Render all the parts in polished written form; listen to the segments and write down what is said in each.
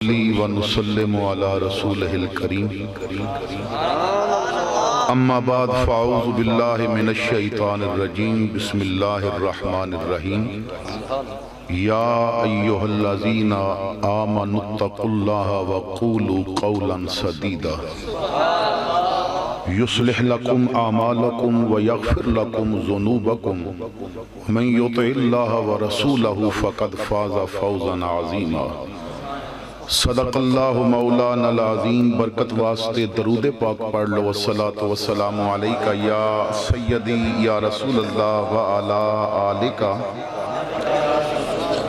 व नुसल्लिमु अला रसूलिहिल करीम अम्मा बाद फ़अऊज़ु बिल्लाहि मिनश शैतानिर रजीम बिस्मिल्लाहिर रहमानिर रहीम या अय्युहल्लज़ीना आमनुत्तक़ुल्लाह व क़ूलू क़ौलन सदीदा युस्लिह लकुम आमालकुम व यग़फ़िर लकुम ज़ुनूबकुम मन युतिइल्लाह व रसूलहु फ़क़द फ़ाज़ फ़ौज़न अज़ीमा। सदक़ल्लाहु मौलाना अज़ीम। बरकत वास्ते दरूद पाक पढ़ लो। वस्सलातु वस्सलामु अलैका या सय्यदी या रसूलल्लाह व अला आलिका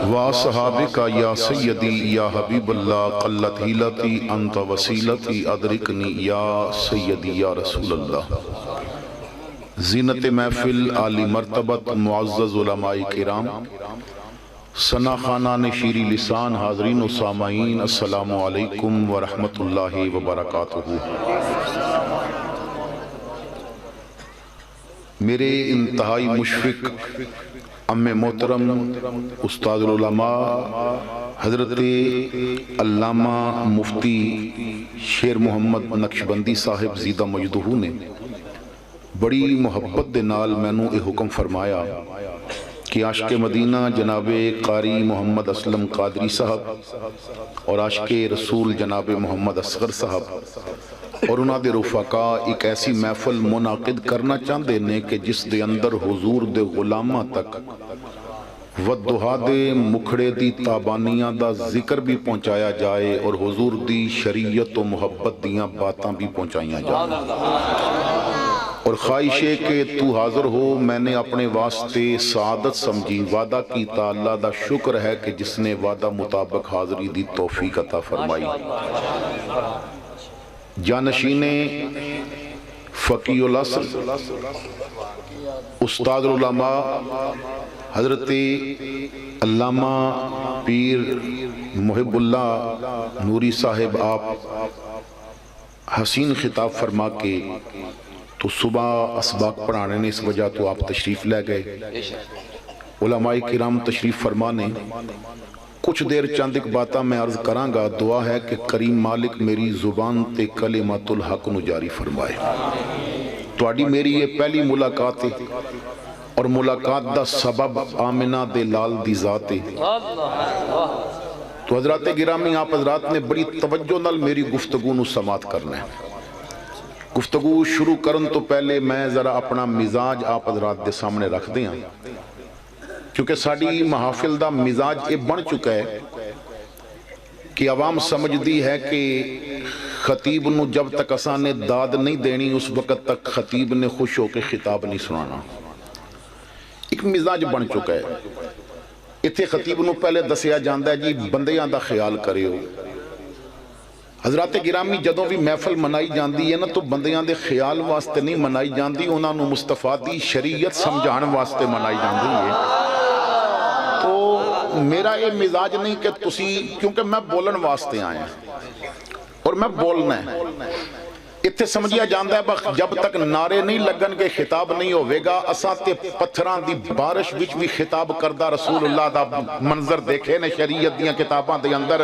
व अस्हाबिका या सय्यदी या हबीबल्लाह क़ल्लत हिलती अंत वसीलती अदरिकनी या सय्यदी या रसूलल्लाह। ज़ीनत महफ़िल आली मर्तबत मुअज़्ज़ज़ उलमाए किराम, सना खाना ने शीरी लिसान, हाज़रीन व सामाईन, अस्सलामु अलैकुम व रहमतुल्लाहि व बरकातुहू। मेरे इंतहाई मुशफ़िक़ अम्मे मोहतरम उस्ताद उलमा हज़रत अल्लामा मुफ्ती शेर मोहम्मद नक्शबंदी साहिब ज़ीदा मजदूहू ने बड़ी मुहब्बत दे नाल मैनू ये हुक्म फरमाया कि आशिक़े मदीना जनाबे कारी मोहम्मद असलम कादरी साहब और आशिक़े रसूल जनाबे मोहम्मद असगर साहब और उन्हां दे रुफ़ाका एक ऐसी महफिल मुनाकिद करना चाहते ने कि जिस दे अंदर हुजूर दे गुलामां तक वद्दुहा दे मुखड़े दी ताबानियां दा जिक्र भी पहुँचाया जाए और हुजूर दी शरीयत व मुहब्बत दियां बातां भी पहुँचाइयां जाए। और ख्वाहिश है कि तू हाजिर हो, मैंने अपने वास्ते सादत समझी, वादा कीता। अल्लाह दा शुक्र है कि जिसने वादा मुताबिक हाजिरी दी तौफीक अता फरमाई। जानशीने फ़क़ीहुल असर उस्ताद उलमा हज़रत अल्लामा पीर मुहिबुल्लाह नूरी साहिब आप हसीन खिताब फरमा के तो सुबह असबाक पढ़ाने ने, इस वजह तो आप तशरीफ़ ले गए। उलमाए किराम तशरीफ़ फरमा ने कुछ देर चंद एक बातां मैं अर्ज़ करांगा। दुआ है कि करीम मालिक मेरी ज़ुबान ते कलिमातुल हक नूं जारी फरमाए। तुहाडी मेरी ये पहली मुलाकात है और मुलाकात दा सबब आमिना दे लाल दी ज़ात है। तो हज़रात गिरामी आप हज़रात ने बड़ी तवज्जो नाल मेरी गुफ्तगू नूं समात करना है। गुफ्तगू शुरू करन तो पहले मैं ज़रा अपना मिजाज आप हज़रात दे सामने रख दियां, क्योंकि साड़ी महाफिल दा मिजाज ये बन चुका है कि अवाम समझदी है कि खतीब नूं जब तक असां ने दाद नहीं देनी उस वक़्त तक खतीब ने खुश होकर खिताब नहीं सुनाना। एक मिजाज बन चुका है। इत्थे खतीब नूं पहले दसिया जांदा है जी बंदियां दा ख्याल करियो। हज़रात गिरामी जदों भी महफिल मनाई जाती है ना तो बंदियां दे ख्याल वास्ते नहीं मनाई जाती, उन्होंने मुस्तफा दी शरीयत समझाने वास्ते मनाई जाती है। तो मेरा ये मिजाज नहीं कि तुसी, क्योंकि मैं बोलन वास्ते आया और मैं बोलना है। इत्थे समझिया जाता है जब तक नारे नहीं लगन के खिताब नहीं होवेगा। असां ते पत्थरां दी बारिश विच भी खिताब करदा रसूलुल्लाह दा मंजर देखे ने शरीयत दियां किताबां दे अंदर।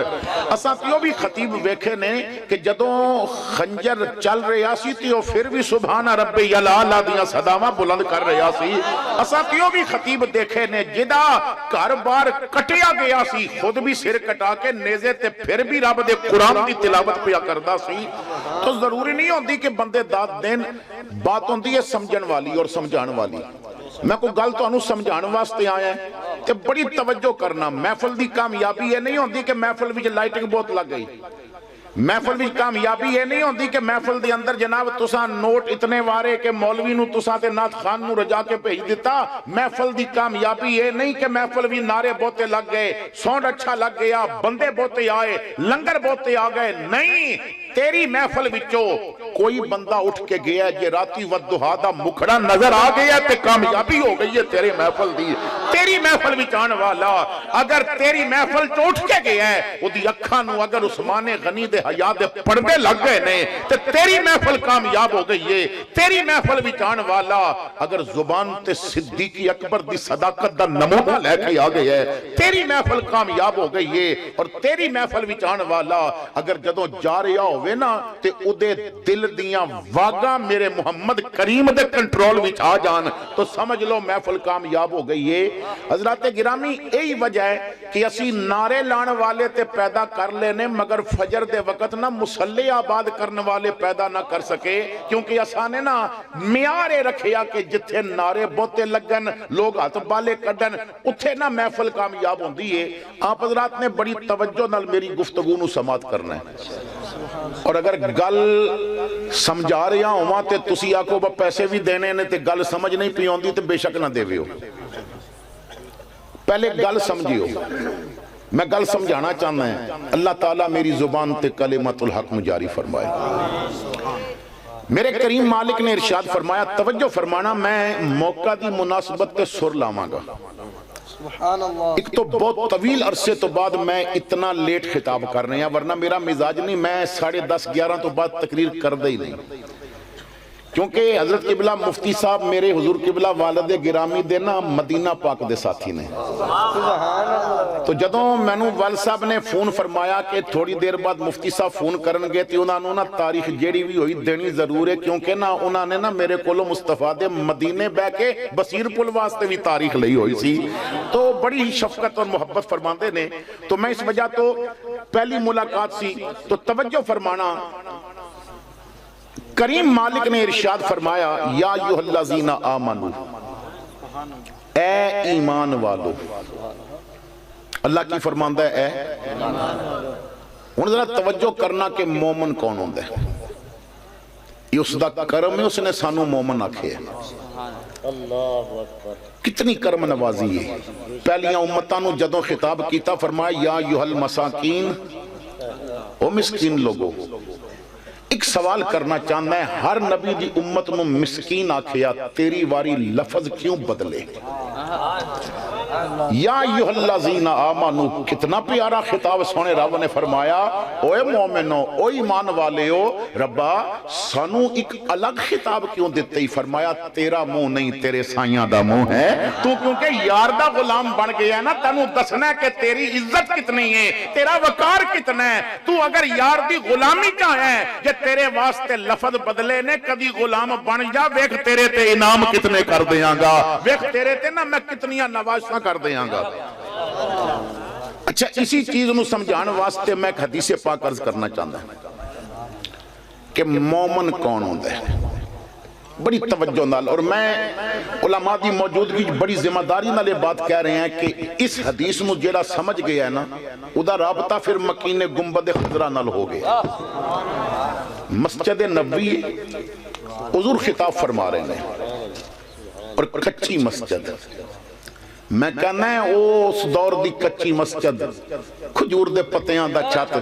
असां त्यो भी खतीब वेखे ने कि जदों खंजर चल रहा सी ते ओ फिर भी सुभान रब्बी अला दियां सदावां बुलंद कर रहा सी। असां त्यो भी खतीब देखे ने जिदा घर बार कटिया गया सी, खुद भी सिर कटा के नेज़े ते फिर भी रब दे कुरान दी तिलावत पिया करदा सी। तो जरूरी नहीं होती कि बंदे दाद देन, बात होती है समझण वाली और समझाने वाली। मैं कोई गल तुहानू समझाने वास्ते आया है ते बड़ी तवज्जो करना। महफिल दी कामयाबी ये नहीं होती कि महफिल विच लाइटिंग बहुत लग गई। महफिल विच कामयाबी ये नहीं होती कि महफिल दे अंदर जनाब तुसा नोट इतने वारे के मौलवी नू तुसा ते नाथ खान नू रजा के भेज दिता। महफिल दी कामयाबी ये नहीं कि महफिल भी नारे बहुते लग गए, साउंड अच्छा लग गया, बंदे बहुते आए, लंगर बहुते आ गए। नहीं, तेरी महफिल विचों कोई बंदा उठ के गया जे राती वद्दुहा दा मुखड़ा नजर आ गया ते कामयाबी हो गई है तेरे महफिल दी। तेरी महफिल विच आने वाला अगर तेरी महफिल तो उठ के गया है ओदी अखां नूं अगर उस्माने गनी दे हया दे पर्दे लग गए ने ते तेरी महफिल कामयाब हो गई है। तेरी महफिल विच आने वाला अगर जुबान ते सिद्दीकी अकबर दी सदाकत दा नमूना लेके आ गया है तेरी महफिल कामयाब हो गई है। और तेरी महफिल विच आने वाला अगर जदों जा रहा होवे ना ते उदे दिल दियां वागां मेरे मुहम्मद करीम दे कंट्रोल विच आ जान तो समझ लो महफिल कामयाब हो गई है। हजरत गिरामी यही वजह है कि असी नारे लाने वाले ते पैदा कर लेने मगर फजर दे वक्त ना मुसल्ले आबाद करने वाले पैदा ना कर सके क्योंकि असाने ना मियारे रखिया कि जिथे नारे बहुते लगन लोग हाथ बाले कड्डन उत्थे ना महफिल कामयाब होंदी है। आप हजरात ने बड़ी तवज्जो नाल मेरी गुफ्तगू नूं समात करना है और अगर गल समझा रहा होवां ते तुसी आखो पैसे भी देने ने ते गल समझ नहीं पी आउंदी ते बेशक ना देवियो। पहले गल समझियो। मैं गल समझाना चाहना है अल्लाह ताला मेरी जुबान ते कलिमतुल हक जारी फरमाए। मेरे करीम मालिक ने इरशाद फरमाया तवज्जो फरमाना मैं मौका दी मुनासबत ते सुर लावांगा। एक तो बहुत तवील अरसे तो बाद मैं इतना लेट खिताब कर रहे हैं वरना मेरा मिजाज नहीं मैं 10:30 11 तो बाद तकरीर कर दे ही नहीं क्योंकि हजरत किबला मुफ्ती साहब मेरे हुजूर किबला वालिद गिरामी दे ना मदीना पाक दे साथी ने तो जदों मैनू वाल साहब ने फोन फरमाया कि थोड़ी देर बाद मुफ्ती साहब फोन करनगे ते उन्होंने ना तारीख जेड़ी भी हुई देनी जरूर है क्योंकि ना उन्होंने ना मेरे कोलों मुस्तफा दे मदीने बह के बसीर पुल वास्ते भी तारीख लई हुई सी तो बड़ी ही शफकत और मुहब्बत फरमाते ने। तो मैं इस वजह तो पहली मुलाकात सी तो तवज्जो फरमाना करीम मालिक ने इरशाद फरमाया या अय्युहल्लज़ीना आमनू ए ईमान वालो। अल्लाह की फरमांदा है हुण जरा तवज्जो करना कि मोमन कौन होंदा है ये उसदा करम है उसने सानू मोमन आखे अल्लाहु अकबर कितनी करम नवाजी है। पहलियां उम्मतां नू जदों खिताब कीता फरमाया या अय्युहल मसाकीन ओ मिस्कीन लोगो। एक सवाल करना चाहता है हर नबी दी उम्मत नू मिस्कीन आखिया तेरी वारी लफज क्यों बदले या अय्युहल्लज़ीना आमनू कितना प्यारा खिताब सोने रब ने फरमाया ओए मोमिनो ओ ईमान वालेओ रब्बा सानू एक अलग खिताब क्यों दिते ही फरमाया तेरा मुंह नहीं तेरे साइयां दा मुंह है तू क्योंकि यार दा गुलाम बन गया ना तैनू दसना कि तेरी इज्जत कितनी है तेरा वकार कितना है। तू अगर यार दी गुलामी चा है जे तेरे वास्ते लफज बदले ने कदी गुलाम बन जा वेख तेरे ते इनाम कितने कर देंगा वेख तेरे ते ना मैं कितनियां नवाज़िशां कर देंगा। अच्छा इसी चीज नू समझाने वास्ते मैं एक हदीस पाक अर्ज करना चाहता कि मोमन कौन होता है बड़ी तवज्जो नाल और मैं उलमा दी मौजूदगी बड़ी जिम्मेदारी नाल बात कह रहे हैं कि इस हदीस नू जेड़ा समझ गया है ना उदा राबता फिर मकीने गुंबद खजरा नाल हो गया। मस्जिद नबवी हुजूर खिताब फरमा रहे हैं और कच्ची मस्जिद मैं कहना है उस दौर दी कच्ची मस्जिद खजूर दे पत्तियां दा छत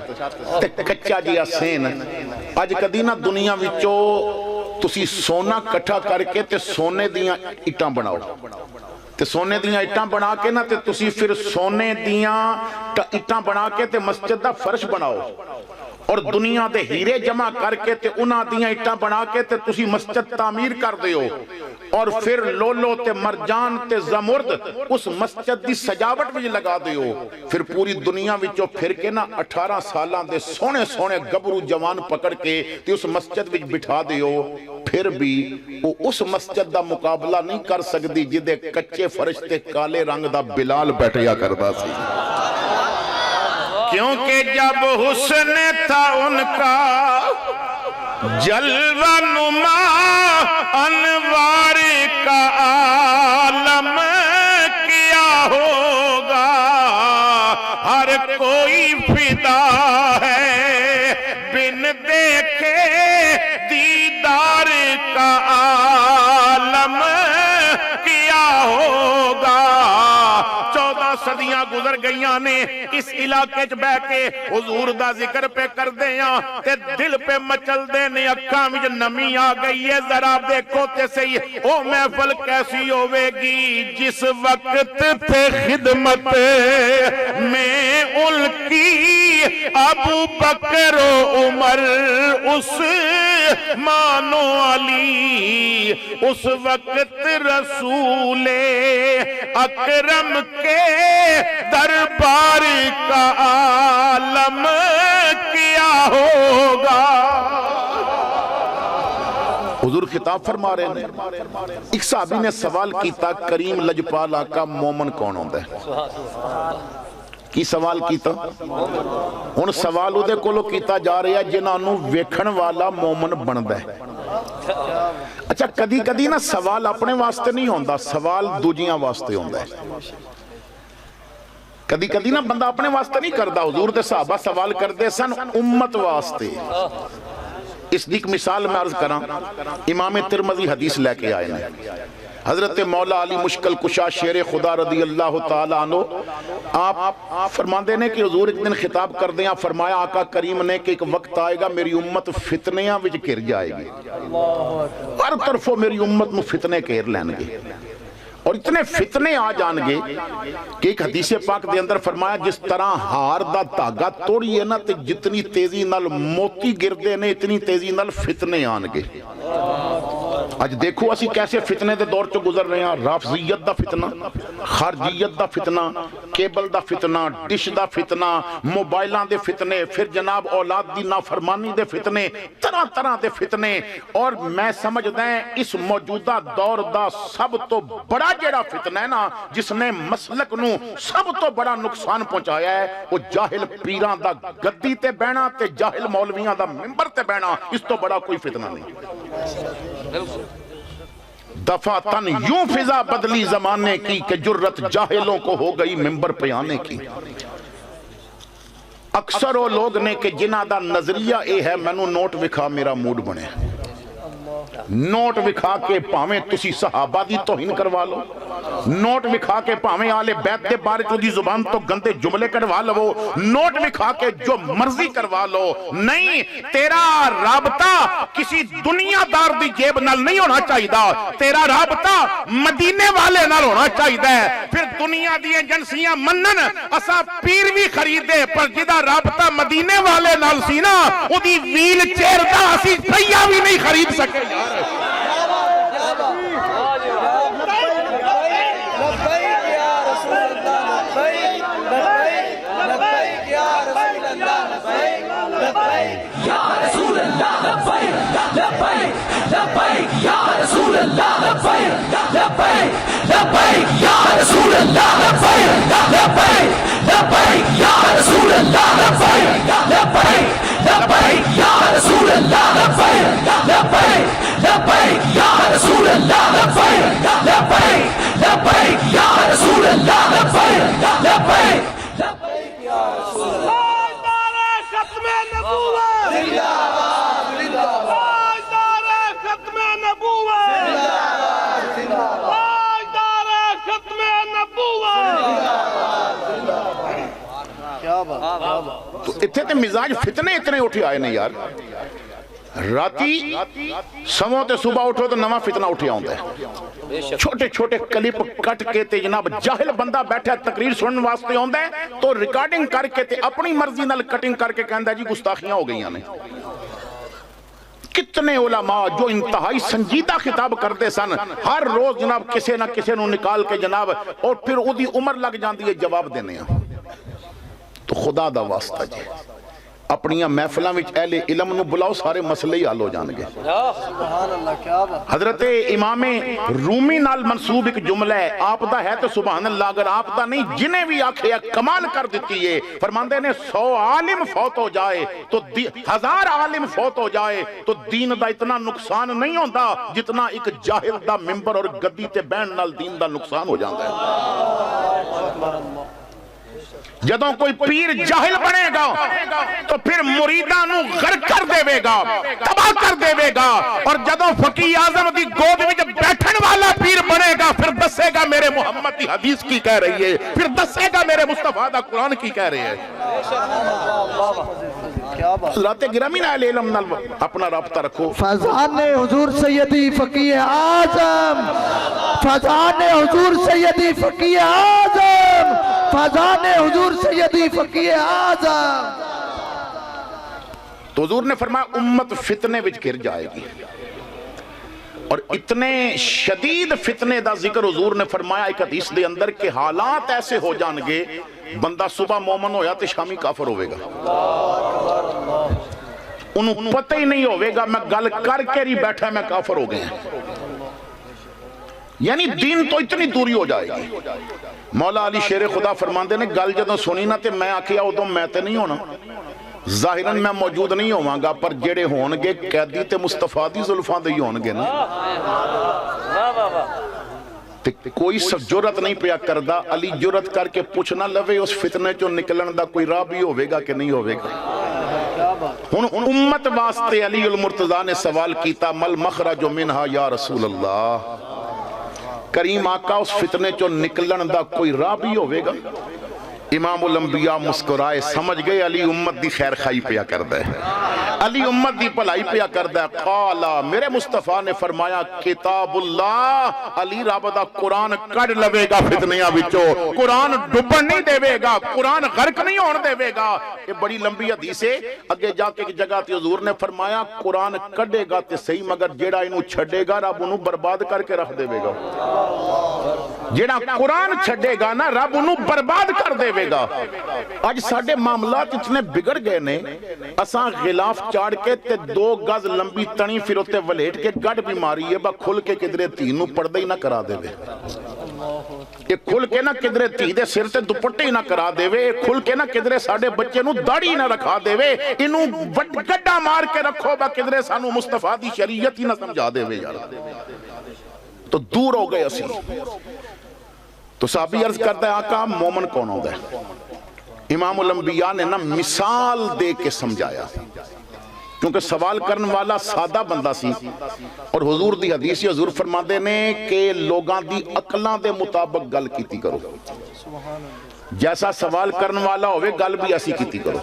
ते कच्चा जिहा सेन अज कदी ना दुनिया विचों तुसी सोना इकट्ठा करके ते सोने दियां इट्टां बनाओ ते सोने दियां इट्टां बना के ना ते तुसी फिर सोने दियां इट्टां बना के ते मस्जिद दा फर्श बनाओ और दुनिया दे हीरे जमा करके ते उन्हां दियां इट्टां बना के ते तुसी मस्जिद तामीर कर दियो और फिर लोलो ते मरजान ते जमुर्द उस मस्जिद दी सजावट विच लगा दियो फिर पूरी दुनिया विचों फिर के ना 18 सालां दे सोहने सोहने गबरू जवान पकड़ के ते उस मस्जिद विच बिठा दियो फिर भी वो उस मस्जिद दा मुकाबला नहीं कर सकदी जिदे कच्चे फर्श ते काले रंग दा बिलाल बैठया करदा सी क्योंकि जब हुस्न था उनका जलवा नुमा अनवार का आलम किया होगा हर कोई फिदा है बिन देखे दीदार का आलम किया होगा। 14 सदियां गुजर गईयां ने, इस इलाके च बह के हुजूर दा जिक्र पे करदे आ ते दिल पे मचलदे ने, अखां विच नमी आ गई है। जरा देखो ते सही ओ महफिल कैसी होवेगी जिस वक्त थे खिदमत में उनकी अबू बकर उमर उस मानो अली, उस वक्त रसूले अकरम के दरबार का आलम क्या होगा। हुजूर खिताब फरमा रहे हैं। एक साहबी ने सवाल किया, करीम लजपाल आका मोमन कौन होता है? की सवाल किया? हुण सवाल उहदे कोलों कीता जा रहा है जिन्हां नूं वेखण वाला मोमन बनदा है। अच्छा, कदी कदी ना सवाल अपने वास्ते नहीं होंदा, सवाल दूजियां वास्ते होंदा है। कदी कदी ना बंदा अपने वास्ते नहीं करता। हुजूर दे सहाबा सवाल करते सन उम्मत वास्ते। इसकी एक मिसाल मैं अर्ज करा, इमाम तिरमिज़ी हदीस लेके आए हैं। हजरत मौला अली मुश्किल कुशा शेर खुदा रदी अल्लाह तआला अन्हु आप फरमाते ने कि हुजूर एक दिन खिताब करते हैं, फरमाया आका करीम ने कि एक वक्त आएगा मेरी उम्मत फितनियां विच घिर जाएगी, हर तरफों मेरी उम्मत में फितने घेर लैणगे और इतने फितने आ जाएंगे कि एक हदीस पाक दे अंदर फरमाया जिस तरह हार दा धागा तोड़िए ना ते जितनी तेजी नाल मोती गिरदे ने इतनी तेजी नाल फितने आएंगे। अज देखो असी कैसे फितने दे दौर चो गुजर रहे हैं। राफजियत दा फितना, खारजियत दा फितना, केबल दा फितना, डिश दा फितना, मोबाइलों दे फितने, फिर जनाब औलाद दी नाफरमानी दे फितने, तरह तरह दे फितने। और मैं समझदा इस मौजूदा दौर दा सब तो बड़ा जेड़ा फितना है ना, जिसने मसलक नू सब तो बड़ा नुकसान पहुंचाया है, वो जाहिल पीरां दा गद्दी ते बहना ते जाहिल मौलवियां दा मिंबर ते बहना। इस तो बड़ा कोई फितना नहीं। दफा तन यूं फिजा बदली जमाने की कि जुर्रत जाहिलों को हो गई मिंबर पे आने की। अक्सर वो लोग ने कि जिन्हां दा नजरिया ये है मैनू नोट विखा मेरा मूड बने, नोट विखा के भावें तुसी सहाबा दी तौहीन करवा लो, नोट विखा के भावें आले बैत दे बारे च जुबान तो गंदे जुमले कढ़वा लो, नोट विखा के जो मर्जी करवा लो। नहीं, तेरा राबता किसी दुनियादार दी जेब नाल नहीं होना चाहिए, तेरा राबता मदीने वाले नाल होना चाहिए। फिर दुनिया दी एजेंसियां मनन असा पीर भी खरीदे, पर जिदा राबता मदीने वाले नाल सी ना, उदी व्हील चेयर दा असी पहिया भी नहीं खरीद सके। तो इतने ते मिजाज फितने इतने उठे आए ने यार। राती समो ते सुबह उठो तो नवा फितना उठे आउंदा है। छोटे छोटे क्लिप कट के ते जनाब जाहिल बंदा बैठा तकरीर सुनने वास्ते आउंदा है तो रिकॉर्डिंग करके ते अपनी मर्जी नाल कटिंग करके कहंदा जी गुस्ताखियां हो गईयां ने। कितने उलमा जो इंतहाई संजीदा खिताब करते सन, हर रोज जनाब किसी ना किसी नूं निकाल के जनाब और फिर उदी उम्र लग जाती है जवाब देने। तो खुदा दा वास्ता जी अपनी महफिलों में अहले इलम नूं बुलाओ, सारे मसले ही हल हो जाएंगे। हजरत इमाम रूमी नाल मंसूब एक जुमला है, आप दा है तो सुभान अल्लाह, अगर आप दा नहीं जिन्हें भी आखे कमाल कर दी है। फरमांदे ने 100 आलिम फौत हो जाए तो 1000 आलिम फौत हो जाए तो दीन दा इतना नुकसान नहीं होता जितना एक जाहिल दा मिंबर और गद्दी ते बहन नाल दीन दा नुकसान हो जाता है। जदों कोई पीर जाहिल बनेगा तो फिर मुरीदां नूं गर्क कर देवेगा, तबाह कर देवेगा। और जदों फकीह आज़म दी गोद विच बैठण वाला पीर बनेगा करेगा, फिर दसेगा मेरे मुहम्मद की हदीस की कह रही है, फिर दसेगा मेरे मुस्तफा दा कुरान की कह रहे हैं। हज़रात गिरामी नाल इल्म नाल अपना राब्ता रखो। फज़ान हुजूर सैयदी फ़कीह आज़म, फज़ान हुजूर सैयदी फ़कीह आज़म, फज़ान हुजूर सैयदी फ़कीह आज़म। तो हुजूर ने फरमाया उम्मत फितने विच गिर जाएगी, और इतने शदीद फितने दा जिक्र हुजूर ने फरमाया एक हदीस दे अंदर के हालात ऐसे हो जाएंगे, बंदा सुबह मोमन होया ते शामी काफर होवेगा, उन्हें पता ही नहीं होवेगा मैं गल करके ही बैठा मैं काफर हो गया, यानी दीन तो इतनी दूरी हो जाएगी। मौला अली शेर खुदा फरमाते ने गल जदों सुनी ना ते मैं आखिया उदों मैं ते नहीं होना, जाहिरन मैं मौजूद नहीं होवांगा, पर जेड़े होणगे कैदी ते मुस्तफा दी जुल्फां दे ही होणगे ना। ते कोई जुरत नहीं पिया करदा, अली जुरत करके पुछ ना लवे उस फितने चों निकलण दा कोई राह भी होवेगा कि नहीं होवेगा। हुण उम्मत वास्ते अली उल मुर्तजा ने सवाल कीता मल मखरजु मिनहा या रसूल अल्लाह, करीम आका उस फितने चों निकलण दा कोई राह भी होवेगा। इमाम उल अंबिया मुस्कुराए, समझ गए अली उम्मत दी खैर खाई पिया करदा है, अली उम्मत दी भलाई पिया करदा है। काला मेरे मुस्तफा ने फरमाया किताबुल्लाह, अली रब दा कुरान कढ़ लवेगा फितनियां विचों, कुरान डुबन नहीं देवेगा, कुरान गर्क नहीं होने देवेगा। ये बड़ी लंबी हदीस है, अगे जाके एक जगह ते हुजूर ने फरमाया कुरान कढ़ेगा ते सही, मगर जेड़ा इनू छड्डेगा रब उन्हें बर्बाद करके रख देवेगा। जेड़ा कुरान छड्डेगा ना रब उन्हें बर्बाद कर देवेगा। आज साडे मामलात इतने बिगड़ गए ने, असां गिलाफ चाड़ के ते 2 गज लंबी तनी फिर उत्ते वलेट के गढ़ बीमारी है बा खुल के किधरे धी नूं पर्दा ही ना करा देवे, ये खुल के ना किधरे धी दे सिर ते दुपट्टे ही ना करा देवे, खुल के ना किधरे साडे बच्चे नूं दाढ़ी ना रखा देवे, इनू गड्ढा मार के रखो बा किधरे सानू मुस्तफा दी शरीयत ही ना समझा देवे। यार तो दूर हो गए असी। तो साहबी अर्ज करता है आका मोमन कौन होता है? इमाम उल अंबिया ने ना मिसाल दे के समझाया, क्योंकि सवाल करने वाला सादा बंदा सी, और हुजूर दी हदीस हुजूर फरमाते ने कि लोगां दी अकलां दे मुताबिक गल कीती करो, जैसा सवाल करने वाला होवे गल भी ऐसी कीती करो।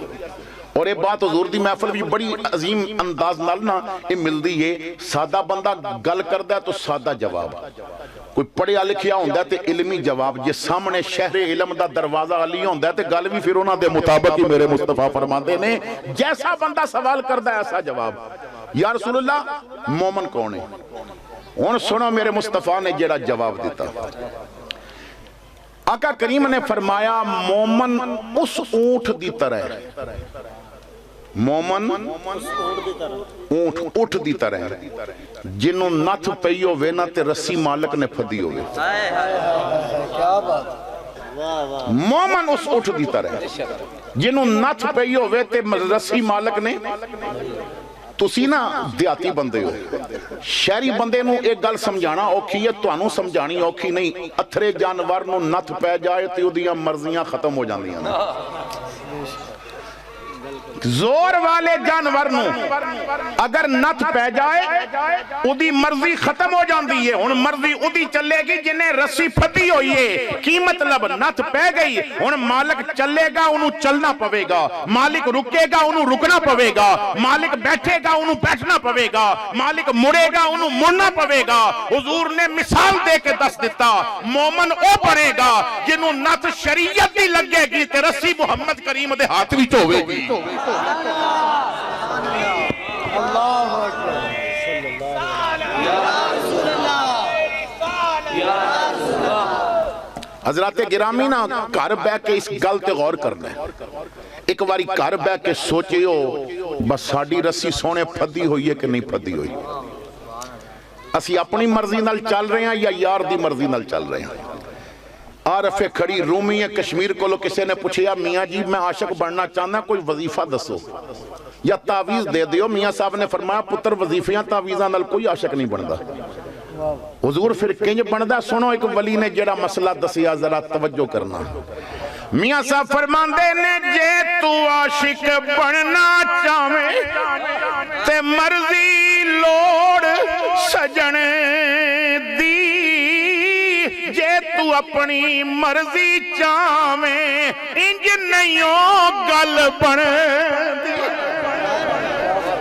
और ये बात हुजूर दी महफिल भी बड़ी अजीम अंदाज नाल ना ये मिलदी है। सादा बंदा गल करदा तो सादा जवाब, कोई पढ़िया लिखिया होंदा ते इल्मी जवाब, जे सामने शहरे इल्म दा दरवाजा अली होंदा ते गल भी फिर उन्हां दे मुताबिक ही मेरे मुस्तफा फरमाते ने, जैसा बंदा सवाल करदा ऐसा जवाब। या रसूलुल्लाह मोमन कौन है? हुण सुनो मेरे मुस्तफा ने जेड़ा जवाब दिता। आका करीम ने फरमाया मोमन उस ऊंट दी तरह है, मोमन ऊंट उठ दी तरह जिन्हों नथ पई होवे ना ते रस्सी मालक ने फदी होवे। मोमन उस उठ दी तरह जिन्हों नथ पई होवे ते रस्सी मालक ने। तुसी ना देहाती बंदे हो, शहरी बंदे नूं एक गल समझाना औखी है, तुहानूं समझानी औखी नहीं। अथरे जानवर नूं नथ पै जाए ते उहदियां मर्जियां खत्म हो जांदियां ने। जोर वाले जानवर नूं अगर नथ पै जाए उदी मर्जी खत्म हो जाती है। हुण मर्जी उदी चलेगी जिन्हें रस्सी फदी हुई है। की मतलब? नथ पै गई, हुण मालिक चलेगा उन्हों चलना पवेगा, मालिक रुकेगा उन्हों रुकना पवेगा, मालिक बैठेगा उन्हों बैठना पवेगा, मालिक मुड़ेगा उन्हों मुड़ना पवेगा। हुजूर ने मिसाल दे के दस दिता, मोमन ओ बनेगा जिन्हों नथ शरीयत दी लगेगी ते रस्सी मुहम्मद करीम दे हाथ विच होवेगी। हजरात गिरामी ना घर बह के इस गल ते गौर करना है। एक बारी घर बह के सोचियो बस साडी रस्सी सोने फदी हुई है कि नहीं फदी हुई। असी अपनी मर्जी नाल चल रहे हैं या यार दी मर्जी नाल चल रहे हैं। आरफे खड़ी रूमी है कश्मीर को किसी ने पूछा मियाँ जी मैं आशिक बनना चाहना, कोई वजीफा दसो या तावीज दे दियो। मियाँ साहब ने फरमाया पुत्र वजीफियां तावीज़ां नाल कोई आशिक नहीं बनता। हुजूर फिर किंज बनदा? सुनो एक वली ने जेड़ा मसला दसिया, जरा तवज्जो करना। मियाँ साहब फरमांदे ने जे तू आशिक बनना चाहे ते मर्जी लोड़ सजने दी अपनी मर्जी चावें इंज नहीं गल बनदी।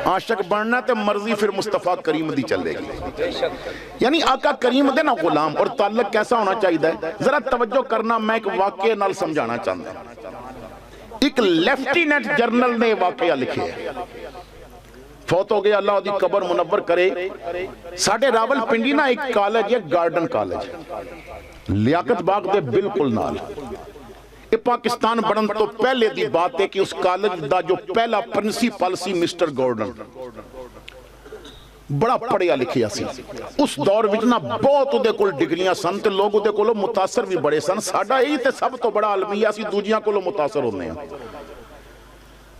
आशिक बनना तो मर्जी फिर मुस्तफा करीम दी चलेगी, यानी आका करीम दे ना गुलाम। और ताल्लुक कैसा होना चाहिए, जरा तवज्जो करना, मैं एक वाकये नाल समझाना चाहता। एक लेफ्टिनेंट जनरल ने वाकया लिखे है, फौत हो गया, अल्लाह दी कबर मुनव्वर करे। साडे रावलपिंडी ना एक कॉलेज है, गार्डन कॉलेज, लियाकत बाग दे बिल्कुल नाल। ये पाकिस्तान बनन तो पहले दी बात है कि उस कॉलेज दा जो पहला प्रिंसीपल सी मिस्टर गॉर्डन, बड़ा पढ़िया लिखिया सी। उस दौर विच ना बहुत उहदे कोल डिग्रियां सन ते लोग उहदे कोलों मुतासर भी बड़े सन। साडा यही ते सब तो बड़ा अलमिया, असीं दूजियां कोलों मुतासर होंदे हां।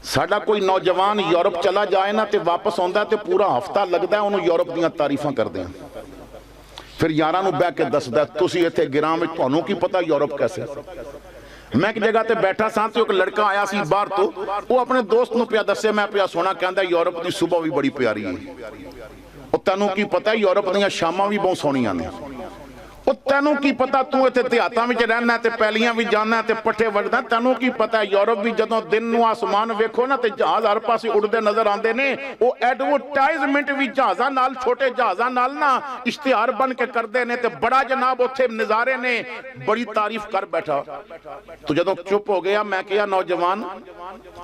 साडा कोई नौजवान यूरोप चला जाए ना ते वापस आउंदा ते पूरा हफ्ता लगदा है उहनूं यूरोप दीयां तारीफां करदे हां। फिर यारां नूं बैठ के दसदा, तुसीं इत्थे गिरां विच तुहानूं की पता यूरोप कैसे। मैं एक जगह ते बैठा सा ते एक लड़का आया सी बाहर तो, वो अपने दोस्त नूं पिया दस्से, मैं पिया सोना, कहंदा यूरोप दी सुबह भी बड़ी प्यारी है। ਉਹ ਤੈਨੂੰ ਕੀ ਪਤਾ ਯੂਰਪ ਦੀਆਂ ਸ਼ਾਮਾਂ ਵੀ ਬਹੁਤ ਸੋਹਣੀਆਂ ਨੇ। ਉਹ ਤੈਨੂੰ ਕੀ ਪਤਾ, ਤੂੰ ਇੱਥੇ ਦਿਹਾਤਾਂ ਵਿੱਚ ਰਹਿਣਾ ਤੇ ਪੈਲੀਆਂ ਵੀ ਜਾਣਾ ਤੇ ਪੱਠੇ ਵੱਢਦਾ, ਤੈਨੂੰ ਕੀ ਪਤਾ ਯੂਰਪ ਵੀ ਜਦੋਂ ਦਿਨ ਨੂੰ ਆਸਮਾਨ ਵੇਖੋ ਨਾ ਤੇ ਜਹਾਜ਼ ਹਰ ਪਾਸੇ ਉੱਡਦੇ ਨਜ਼ਰ ਆਉਂਦੇ ਨੇ। ਉਹ ਐਡਵਰਟਾਈਜ਼ਮੈਂਟ ਵੀ ਜਹਾਜ਼ਾਂ ਨਾਲ, ਛੋਟੇ ਜਹਾਜ਼ਾਂ ਨਾਲ ਨਾ ਇਸ਼ਤਿਹਾਰ ਬਣ ਕੇ ਕਰਦੇ ਨੇ ਤੇ ਬੜਾ ਜਨਾਬ ਉੱਥੇ ਨਜ਼ਾਰੇ ਨੇ। ਬੜੀ ਤਾਰੀਫ ਕਰ ਬੈਠਾ। ਤੂੰ ਜਦੋਂ ਚੁੱਪ ਹੋ ਗਿਆ, ਮੈਂ ਕਿਹਾ ਨੌਜਵਾਨ,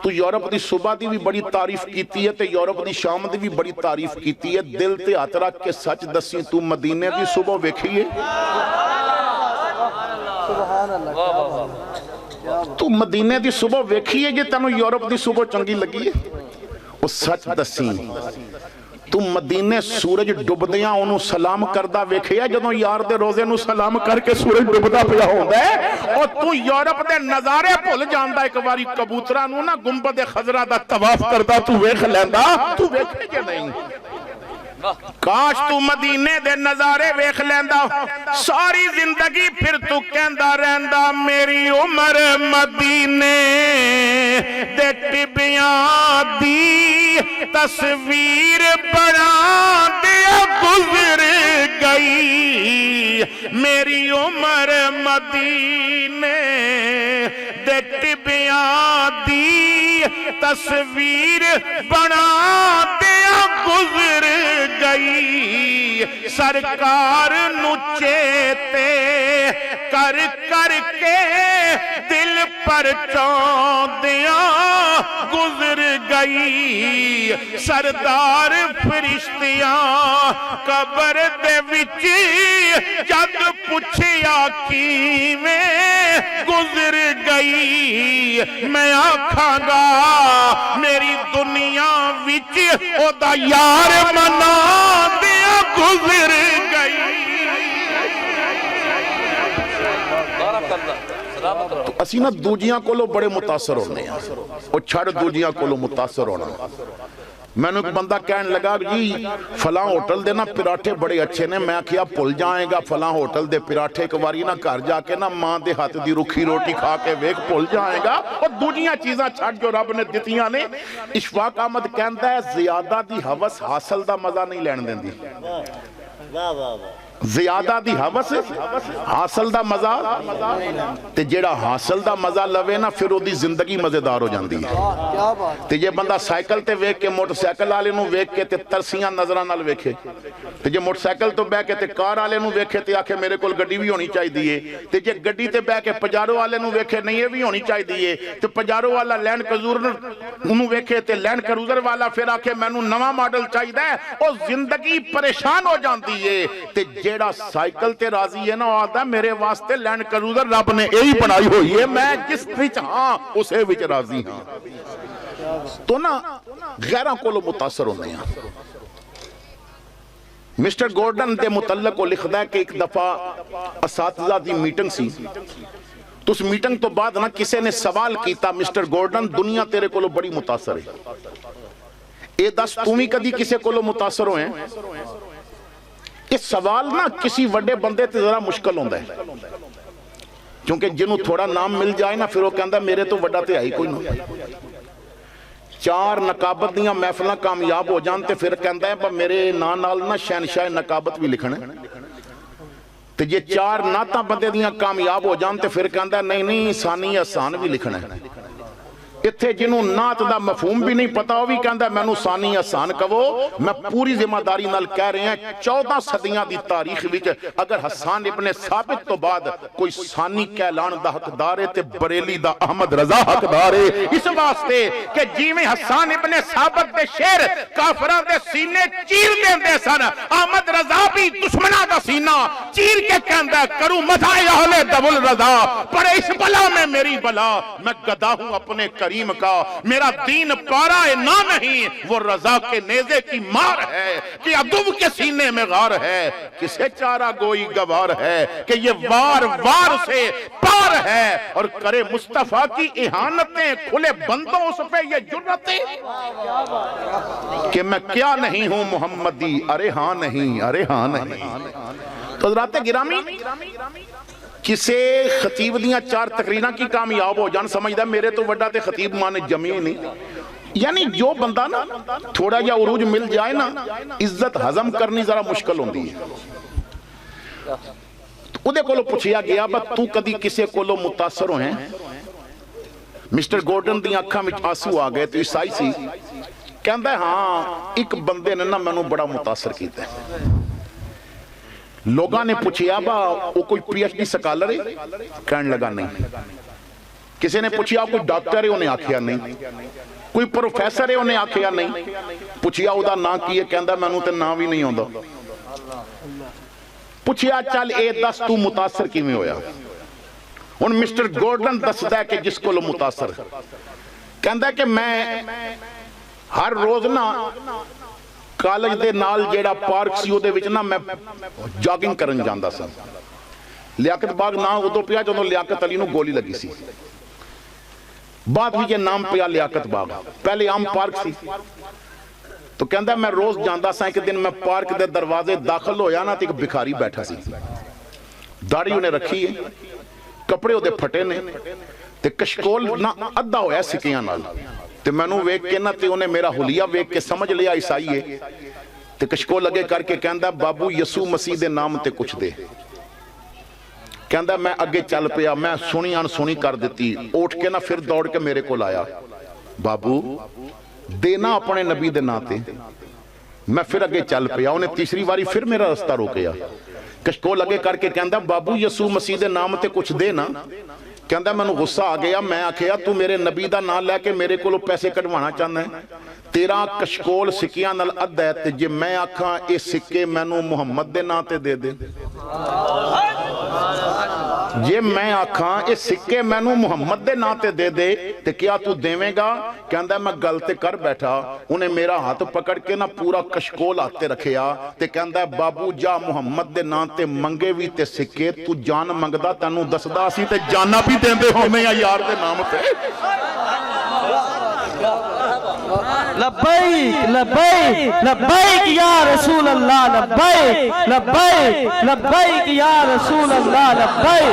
ਤੂੰ ਯੂਰਪ ਦੀ ਸੁਬਹ ਦੀ ਵੀ ਬੜੀ ਤਾਰੀਫ ਕੀਤੀ ਹੈ ਤੇ ਯੂਰਪ ਦੀ ਸ਼ਾਮ ਦੀ ਵੀ ਬੜੀ ਤਾਰੀਫ ਕੀਤੀ ਹੈ। ਦਿਲ ਤੇ ਹੱਥ ਰੱਖ ਕੇ ਸੱਚ ਦੱਸੀ, ਤੂੰ ਮਦੀਨੇ ਦੀ ਸੁਬਹ ਵੇਖੀ ਹੈ? तू मदीने दी सुबह वेखी है जे तेनू यूरोप दी सुबह चंगी लगी है? वो सच दसी, तू मदीने सूरज डुबदियां ओनू सलाम करदा वेखिया जदों यार दे रोजे नू सलाम करके सूरज डुबदा पिया होंदा है? और तू यूरोप दे नजारे भुल जांदा, एक बारी कबूतरां नू ना गुंबद खजरा दा तवाफ करदा तू वेख लैंदा। तू वेखे जे नहीं? काश तू मदीने दे नजारे वेख लैंदा, सारी जिंदगी फिर तू कहंदा रहंदा, मेरी उम्र मदीने दे टिबियां दी तस्वीर बना दिया गुजर गई। मेरी उम्र मदीने दे टिबियां दी तस्वीर बना दिया गुजर गई। सरकार नु चेते कर कर के दिल पर चौंदियां गुजर गई। सरदार फरिश्तियां कबर दे विच जद पुछया किवें गुजर गई। मैं आखांगा मेरी दुनिया विच ओदा यार मना दिया गुजर गई। असी ना दूजियां कोलों बड़े मुतासर होने हैं, वो छड़ दूजियां कोलों मुतासर होना। मैनू एक बंदा कहन लगा जी फलां होटल दे ना पराठे बड़े अच्छे ने। मैं आखिया भुल जाएगा फलां होटल दे पराठे, एक बारी ना घर जाके ना मां दे हाथ दी रुखी रोटी खा के वेख, भुल जाएगा। और दूजियां चीज़ां छड़ जो रब ने दित्तियां ने। इशफाक अहमद कहंदा है ज़ियादा दी हवस हासिल दा मजा नहीं लैण देंदी। वाह वाह वाह। ज़ियादा दी हवस हासिल दा मजा, ते जेड़ा हासिल दा मजा लवे ना फिर ओदी जिंदगी मजेदार हो जाती है। ते जे बंदा साइकिल ते वेख के मोटरसाइकिल वाले नूं वेख के ते तरसियां नजरां नाल वेखे, ते जे मोटरसाइकिल तो बह के ते कार वाले नूं वेखे ते आखे मेरे कोल गड्डी भी होनी चाहिए। ते जे गड्डी ते बह के पजारो वाले नूं वेखे नहीं ये भी होनी चाहिए। ते पजारो वाला लैंड क्रूजर नूं वेखे ते लैंड क्रूजर वाला फिर आखे मैनू नवा मॉडल चाहिए। और जिंदगी परेशान हो जाती है। ते जेड़ा साइकिल ते राजी है ना आता मेरे वास्ते लैंड क्रूजर रब ने यही बनाई हुई है, मैं जिस विच हां उसे विच राजी हां। तो ना गैरां कोलों मुतासर होंदे हां। मिस्टर गॉर्डन दे मुतल्लक को लिखदा है कि एक दफा असातिज़ा दी मीटिंग सी, तो उस मीटिंग तो बाद ना किसी ने सवाल किया, मिस्टर गॉर्डन दुनिया तेरे कोलों बड़ी मुतासर है, ये दस तू भी कदी किसी कोलों मुतासर होए? ये सवाल ना किसी वड्डे बंदे ते जरा मुश्किल होंदा है, क्योंकि जिन्हों थोड़ा नाम मिल जाए ना फिर वो कहता मेरे तो वड्डा ते है ही कोई ना। चार नकाबत दियां महफिलां कामयाब हो जान ते फिर कहता है मेरे नां नाल ना शहनशाह नकाबत भी लिखना। ਤੇ ਜੇ ਚਾਰ ਨਾਤਾਂ ਬੰਦੇ ਦੀਆਂ ਕਾਮਯਾਬ ਹੋ ਜਾਣ ਤੇ ਫਿਰ ਕਹਿੰਦਾ ਨਹੀਂ ਨਹੀਂ ਸਾਨੀ ਆਸਾਨ ਵੀ ਲਿਖਣਾ ਹੈ। ਇੱਥੇ ਜਿਹਨੂੰ ਨਾਤ ਦਾ ਮਫਹੂਮ ਵੀ ਨਹੀਂ ਪਤਾ ਉਹ ਵੀ ਕਹਿੰਦਾ ਮੈਨੂੰ ਸਾਨੀ ਆਸਾਨ ਕਹੋ। ਮੈਂ ਪੂਰੀ ਜ਼ਿੰਮੇਦਾਰੀ ਨਾਲ ਕਹਿ ਰਿਹਾ 14 ਸਦੀਆਂ ਦੀ ਤਾਰੀਖ ਵਿੱਚ ਅਗਰ ਹਸਨ ਇਬਨ ਸਾਬਿਤ ਤੋਂ ਬਾਅਦ ਕੋਈ ਸਾਨੀ ਕਹਿਲਾਣ ਦਾ ਹੱਕਦਾਰ ਹੈ ਤੇ ਬਰੇਲੀ ਦਾ ਅਹਿਮਦ ਰਜ਼ਾ ਹੱਕਦਾਰ ਹੈ। ਇਸ ਵਾਸਤੇ ਕਿ ਜਿਵੇਂ ਹਸਨ ਇਬਨ ਸਾਬਿਤ ਦੇ ਸ਼ੇਰ ਕਾਫਰਾਂ ਦੇ ਸੀਨੇ ਚੀਰ ਦਿੰਦੇ ਸਨ, ਅਹਿਮਦ ਰਜ਼ਾ ਵੀ ਦੁਸ਼ਮਨਾਂ ਦਾ ਸੀਨਾ चीर के कहता करूं मथाए अहले दबुल रजा, पर इस बला में मेरी बला, मैं गदा हूं अपने करीम का, मेरा दीन पारा है ना नहीं, वो रजा के नेज़े की मार है कि अदुब के सीने में गार है, किसे चारा गोई गवार है कि ये वार वार से पार है, और करे मुस्तफा की इहानतें खुले बंदों उस पे ये जुर्रतें कि मैं क्या नहीं हूं मोहम्मदी, अरे हां नहीं, अरे हां नहीं। तो हज़रात गिरामी किसे खतीब दियां चार तकरीरां की कामयाब हो जान समझदा मेरे तो वड्डा ते खतीब माने जमी नहीं। यानी जो बंदा ना थोड़ा जा उरूज मिल जाए ना, इज्जत हजम करनी जरा मुश्किल होंदी है। ਉਹਦੇ ਕੋਲੋਂ ਪੁੱਛਿਆ ਗਿਆ ਬਾ ਤੂੰ ਕਦੀ ਕਿਸੇ ਕੋਲੋਂ ਮੁਤਾਸਰ ਹੋਇਆ? ਮਿਸਟਰ ਗੋਰਡਨ ਦੀਆਂ ਅੱਖਾਂ ਵਿੱਚ ਆਂਸੂ ਆ ਗਏ ਤੇ ਈਸਾਈ ਸੀ। ਕਹਿੰਦਾ ਹਾਂ ਇੱਕ ਬੰਦੇ ਨੇ ਨਾ ਮੈਨੂੰ ਬੜਾ ਮੁਤਾਸਰ ਕੀਤਾ। लोगों ने पूछा बा वो कोई PhD स्कॉलर है? कहने लगा नहीं। किसी ने पूछा कोई डॉक्टर है? उन्हें आखिया नहीं। कोई प्रोफेसर है? उन्हें आखिया नहीं। पूछा उसका नाम की है? कहता मैनू तो नाम भी नहीं आता। पूछा चल ए दस तू मुतासर किवें होया? हुण मिस्टर गोर्डन दसदा कि जिस कोलों मुतासर कहता कि मैं हर रोज ना ਕਾਲਜ ਦੇ ਨਾਲ ਜਿਹੜਾ ਪਾਰਕ ਸੀ ਉਹਦੇ ਵਿੱਚ ਨਾ ਮੈਂ ਜੋਗਿੰਗ ਕਰਨ ਜਾਂਦਾ ਸਾਂ। ਲਿਆਕਤ ਬਾਗ ਨਾਂ ਉਦੋਂ ਪਿਆ ਜਦੋਂ ਲਿਆਕਤ ਅਲੀ ਨੂੰ ਗੋਲੀ ਲੱਗੀ ਸੀ। ਬਾਅਦ ਵਿੱਚ ਇਹ ਨਾਮ ਪਿਆ ਲਿਆਕਤ ਬਾਗ, ਪਹਿਲੇ ਆਮ ਪਾਰਕ ਸੀ। तो कहता मैं रोज जाता सा। एक दिन मैं पार्क के दरवाजे दाखिल होया ना तो एक भिखारी बैठा सी, दाढ़ी उन्हें रखी है, कपड़े उहदे फटे ने ते कशकोल ना अद्धा होया सिक्कियां नाल। ते मैनू वेख के ना ते उन्हें मेरा हुलिया वेख के समझ लिया ईसाई है। ते कशकोल अगे करके कहता बाबू यसू मसीह दे नाम ते कुछ दे। कहता मैं अगे चल पिया, मैं सुनी अनसुनी कर दी। उठ के ना फिर दौड़ के मेरे को आया, बाबू देना अपने नबी दे नाम ते। मैं फिर अगे चल पिया, उन्हें तीसरी बारी फिर मेरा रास्ता रोकया। कशकोल अगे करके कहता बाबू यसू मसीह दे नाम ते कुछ दे ना। कहता मैनू गुस्सा आ गया, मैं आखिया तू मेरे नबी दा नाम लैके मेरे को पैसे कढ़वाना चाहना है? तेरा कशकोल सिक्कियां नाल अद्धा है, ते जे मैं आखा ये सिक्के मैनू मुहम्मद दे नाम ते दे दे, जे मैं आखा ये सिक्के मैनू मुहम्मद दे नाम ते दे दे, ते क्या तू देवेगा? कहता मैं गल ते कर बैठा। उन्हें मेरा हाथ पकड़ के ना पूरा कशकोल हाथ ते रखिया ते कहता बाबू जा मुहम्मद दे नाम ते मंगे भी ते सिक्के, तू जान मंगदा तैनू दसदा सी ते जाना भी देंदे होने या यार दे नाम ते। लब्बैक लब्बैक लब्बैक या रसूल अल्लाह, लब्बैक लब्बैक लब्बैक या रसूल अल्लाह, लब्बैक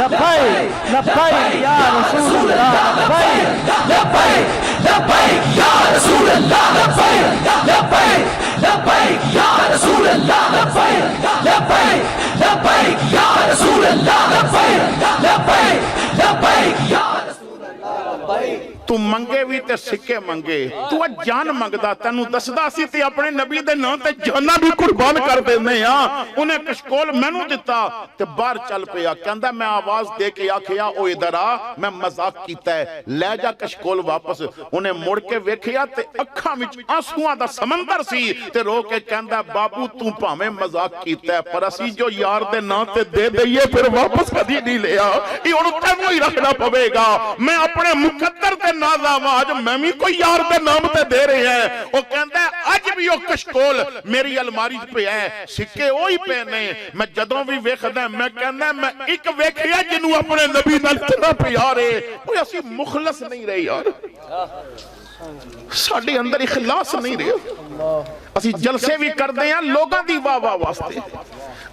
लब्बैक लब्बैक या रसूल अल्लाह, लब्बैक लब्बैक लब्बैक या रसूल अल्लाह, लब्बैक लब्बैक लब्बैक या रसूल अल्लाह, लब्बैक लब्बैक लब्बैक या रसूल अल्लाह, लब्बैक लब्बैक लब्बैक या रसूल अल्लाह, लब्बैक। तू मंगे भी ते सिक्के मंगे, तू जान मंगदा तैनू दसदा सी ते अपने नबी दे नाम ते जाना भी कुर्बान कर देने आ। उन्हें कशकोल मैनू दिता ते बाहर चल पिया। कहंदा मैं आवाज दे के आखिया ओ इधर आ, मैं मजाक कीता है, ले जा कशकोल वापस। उन्हें मुड़ के वेखिया ते अखां विच आंसुआं दा समंदर सी ते रो के कहंदा बाबू तू भावें मजाक कीता है, पर असी जो यार दे नाम ते दे दईए फिर वापस कदी नहीं लिया, ये हुण तैनू ही रखना पवेगा। मैं अपने मुकद्दर दे नाज़ावाज मैं भी कोई यार दे नाम ते दे रहे हैं। वो कहता है अज भी वो कशकोल मेरी अलमारी पे है, सिक्के वही पे ने। मैं जदों भी वेखदा मैं कहना मैं एक वेखिया जिन्हों अपने नबी नाल इतना प्यार है, कोई असी मुखलस नहीं रहे यार, साडे अंदर इखलास नहीं रहा। असी जलसे भी करते हैं लोगों की वाह वाह वास्ते,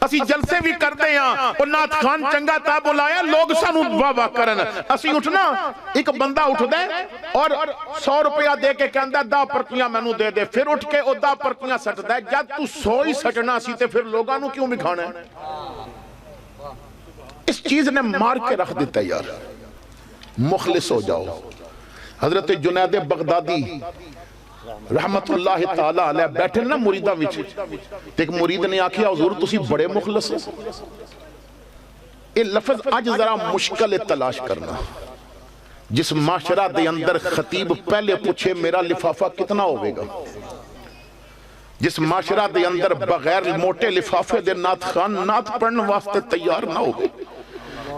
असी जलसे भी करते हैं और नाथ खान चंगा ता बुलाया लोग सानू वाह वाह करन। असी उठना एक बंदा उठदा और 100 रुपया दे के कहंदा 10 परचियां मैनू दे दे, फिर उठ के ओ 10 परचियां सटदा। जब तू 100 ही सटना सी ते फिर लोगों नू क्यों विखाना? इस चीज ने मार के रख दिता यार। मुखलिस हो जाओ। हजरत जुनैद बगदादी रहमतुल्लाह ताला अलैह बैठे ना मुरीदा विच, ते एक मुरीद ने आखिया हुजूर तुसी बड़े मुखलिस हो। ये लफ्ज अज जरा मुश्किल है तलाश करना। जिस माशरा दे अंदर खतीब पहले पूछे मेरा लिफाफा कितना होगा, जिस माशरा दे अंदर बगैर मोटे लिफाफे दे नात खान नात पढ़ने वास्ते तैयार ना हो,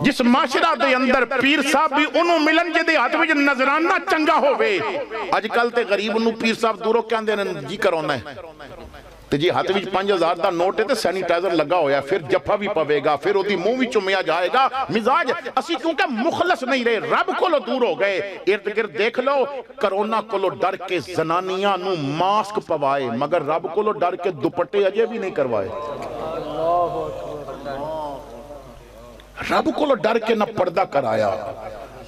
जिस माशरा दे अंदर पीर साहब भी उन्होंने मिलन जिहदे हाथ विच नजराना चंगा होवे। अजकल ते गरीब नूं पीर साहब दूरों कहंदे ने जी कराउंदा है, ते जी हाथ विच 5000 दा नोट है ते सैनिटाइजर लगा होया, फिर जफा भी पवेगा, फिर ओदी मुंह भी चुमिया जाएगा। मिजाज असी क्योंकि मुखलस नहीं रहे, रब कोलों दूर हो गए। इर्द गिर्द देख लो, कोरोना कोलों डर के जनानियां नूं मास्क पवाए, मगर रब कोलों डर के दुपट्टे अजे भी नहीं करवाए। रब को डर के न पर्दा कराया,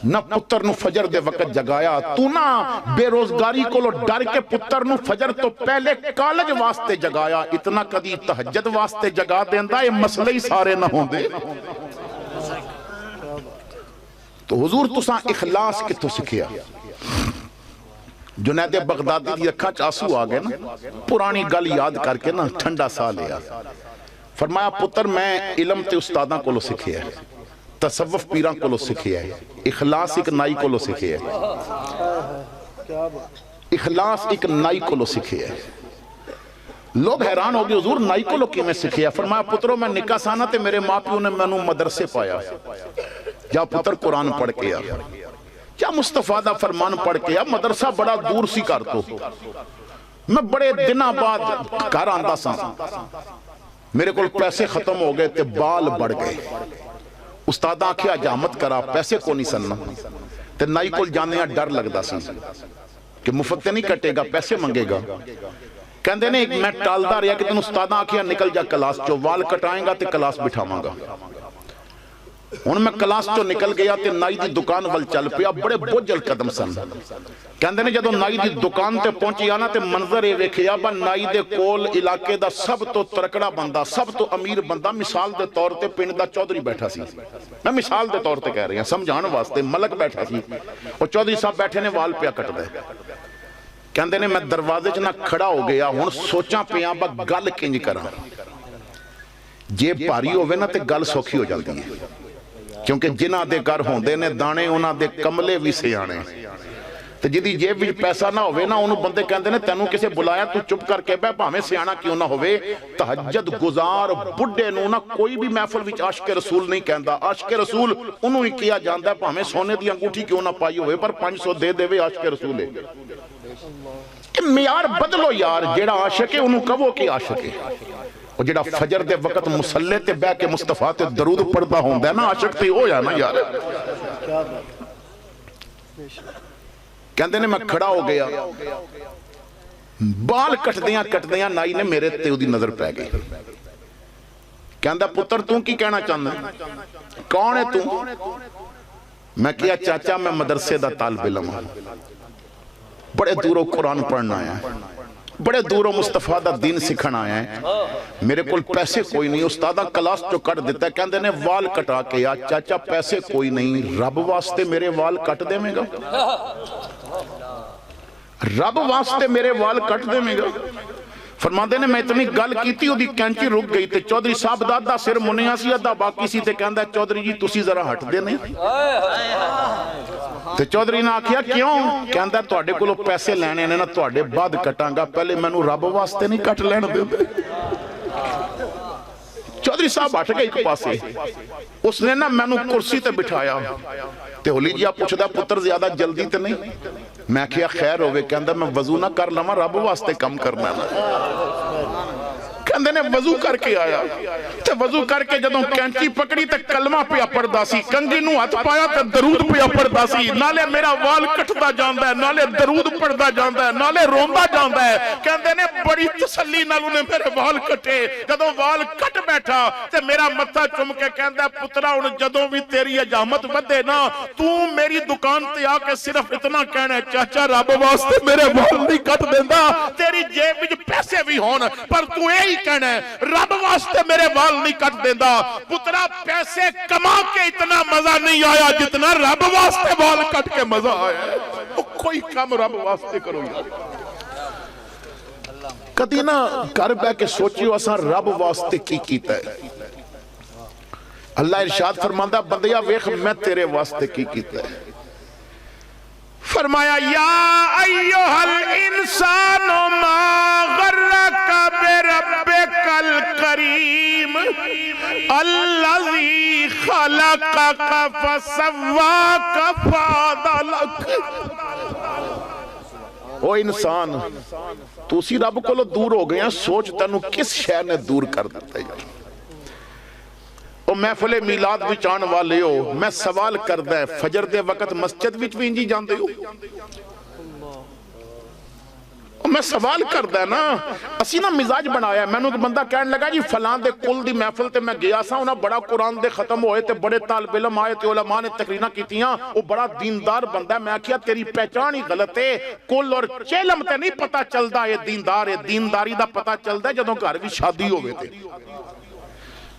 न पुत्र नु फजर दे वक्त जगाया। तू ना बेरोजगारी को डर के पुत्र नु फजर तो पहले कॉलेज वास्ते जगाया। इतना कदी तहज्जुद वास्ते जगा देंदा, ये मसले ही सारे ना होंदे। तो हुजूर तुसा इखलास किथों सिखिया? जुनैद बगदादी दी अखां च आंसू आ गए ना, पुरानी गल याद करके ना ठंडा सा लिया। फरमाया पुत्र मैं इलम ते उस्तादां कोलों सीखिया है, तसव्वुफ पीरां कोलों सीखिया है, इखलास एक नाई कोलों सीखिया है, इखलास एक नाई कोलों सीखिया है। लोग हैरान हो गए हुजूर नाई कोलों किवें सीखिया? फरमाया पुत्रो मैं निकाह साना ते मेरे मां प्यो ने मैनू मदरसे पाया, जा पुत्र कुरान पढ़ के आ, क्या मुस्तफा दा फरमान पढ़ के आ। मदरसा बड़ा दूर सी घर तो, मैं बड़े दिनों बाद घर आंदा सा, मेरे को पैसे खत्म हो गए ते बाल बढ़ गए। उस्ताद आखिया जामत करा, पैसे को नहीं सनना, ते नाई को जाने डर लगता सी कि मुफ्त ते नहीं कटेगा, पैसे मंगेगा। कहते ने मैं टालदा रहा कि तेन उस्ताद आखिया निकल जा क्लास चो, वाल कटाएगा तो क्लास बिठावांगा। हुण मैं क्लास चो निकल गया ते नाई दी दुकान वल चल पिया, बड़े बोझल कदम सन। कहते ने जदों नाई दी दुकान ते पहुंचिया ना ते मंजर ये वेखिया बा नाई दे कोल इलाके दा सब तो तरकड़ा बंदा, सब तो अमीर बंदा, मिसाल दे तौर ते पिंड दा चौधरी बैठा सी। मैं मिसाल दे तौर ते कह रहा समझाण वास्ते, मलक बैठा सी और चौधरी साहब बैठे ने वाल पिया कटदे। कहते ने मैं दरवाजे च ना खड़ा हो गया, हुण सोचां पिया बा गल किंज करां। जे भारी होवे ना ते गल सौखी हो जाती है, क्योंकि जिन्हां दे घर होंदे ने दाने उन्हां दे कमले भी सियाणे, ते जिहदी जेब विच पैसा ना होवे ना उन्होंने बंदे कहते ने तैनूं किसे बुलाया तू चुप करके बह, भावें सियाणा क्यों ना होवे। तहज्जुद गुजार बुढ़े नूं ना कोई भी महफिल विच आशिक रसूल नहीं कहंदा। आशिक रसूल उन्होंने ही किया जांदा, भावें सोने दी अंगूठी क्यों ना पाई होवे, पर 500 दे देवे आशिक रसूल है। मियार बदलो यार, जेड़ा आशिक है उन्होंने कहो कि आशिक है। और जेड़ा फजर दे वक्त मुसल्ले ते बह के मुस्तफा ते दरूद पढ़दा होंदा ना, आशिक ते हो या ना यार। कहते ने मैं खड़ा हो गया, बाल कटदियां कटदियां नाई ने मेरे ते उदी नजर पै गई। कहंदा पुत्र तू की कहना चाहना, कौन है तू? मैं किया चाचा मैं मदरसे दा तालिब इल्म हां, बड़े दूरों कुरान पढ़ना आया, बड़े दूरों मुस्तफा दा दीन सीखण आया है, मेरे को पैसे कोई नहीं। उस्तादा क्लास चो कट दिता, कहते ने वाल कटा के आ। चाचा पैसे कोई नहीं, रब वास्ते मेरे वाल कट देवेगा? रब वास्ते मेरे वाल कट देवेगा? फरमाते ने मैं इतनी गल की, ओदी कैंची रुक गई ते चौधरी साहब दा अद्धा सिर मुनिया सी अद्धा बाकी सी, ते कहंदा चौधरी जी तुसी जरा हटदे नहीं। ते चौधरी ने आखिया क्यों? कहंदा तुहाडे कोलों पैसे लैणे ने ना, तुहाडे बाद कटांगा, पहले मैनू रब वास्ते नहीं कट लैण देंदे। चौधरी साहब हट गए एक पासे, उसने ना मैनू कुर्सी ते बिठाया ते होली जिहा पुछदा पुत्र ज्यादा जल्दी ते नहीं? मैं आखिया खैर होवे। कहंदा मैं वजू ना कर लवां, रब वास्ते कम करना ना। कहंदे ने वजू करके आया ते वजू करके जदों कैंची पकड़ी ते कलमा पिया पढ़दा सी, कंघी नूं हथ पाया ते दरूद पिया पढ़दा सी। नाले मेरा वाल कटदा जांदा है, नाले दरूद पढ़दा जांदा है, नाले रोंदा जांदा है। कहंदे ने बड़ी तसल्ली नाल उन्हें मेरे वाल कटे। जदों वाल कट बैठा ते मेरा मत्था चुम के कहंदा पुत्रा हुण जदों भी तेरी हजामत वधे ना, तू मेरी दुकान ते आके सिर्फ इतना कहना चाचा रब वास्ते मेरे वाल नहीं कट देंदा, तेरी जेब विच पैसे भी होन, पर तू यही कहना है रब वास्ते मेरे वाल नहीं कट देंदा। पुत्रा पैसे कमा के इतना मजा नहीं आया जितना रब वास्ते वाल कट के मजा आया। कोई काम रब वास्ते करो यार। कदी ना घर बह के सोचियो असा रब वास्ते की कीता है। अल्लाह इरशाद फरमांदा बंदिया वेख मैं तेरे वास्ते की कीता है। फरमाया या अय्युहल इंसानो मा गर्रका बिरब्बिकल करीम अल्लज़ी खलक़का फसव्वाका फअदलक। ओ इंसान तुसी रब कोलों दूर हो गए, सोच तेनू किस शय ने दूर कर दिता यार। ओ महफिले मीलाद विच आने वाले हो, मैं सवाल करदा है फजर दे वक्त मस्जिद विच भी इंजी जांदे हो? मैं सवाल करदा ना, असी ना मिजाज बनाया। मैनू तो बंदा कहने लगा जी फलां दे कुल दी महफिल ते मैं गया सा, उन्हां बड़ा कुरान दे खत्म होए ते बड़े तालिब इल्म आए ते उलमा ने तकरीरां कीतियां, वो बड़ा दीनदार बंदा। मैं आखिया तेरी पहचान ही गलत है। कुल और चेलम ते नहीं पता चलदा ये दीनदार है। दीनदारी दा पता चलदा जदों घर विच शादी होवे ते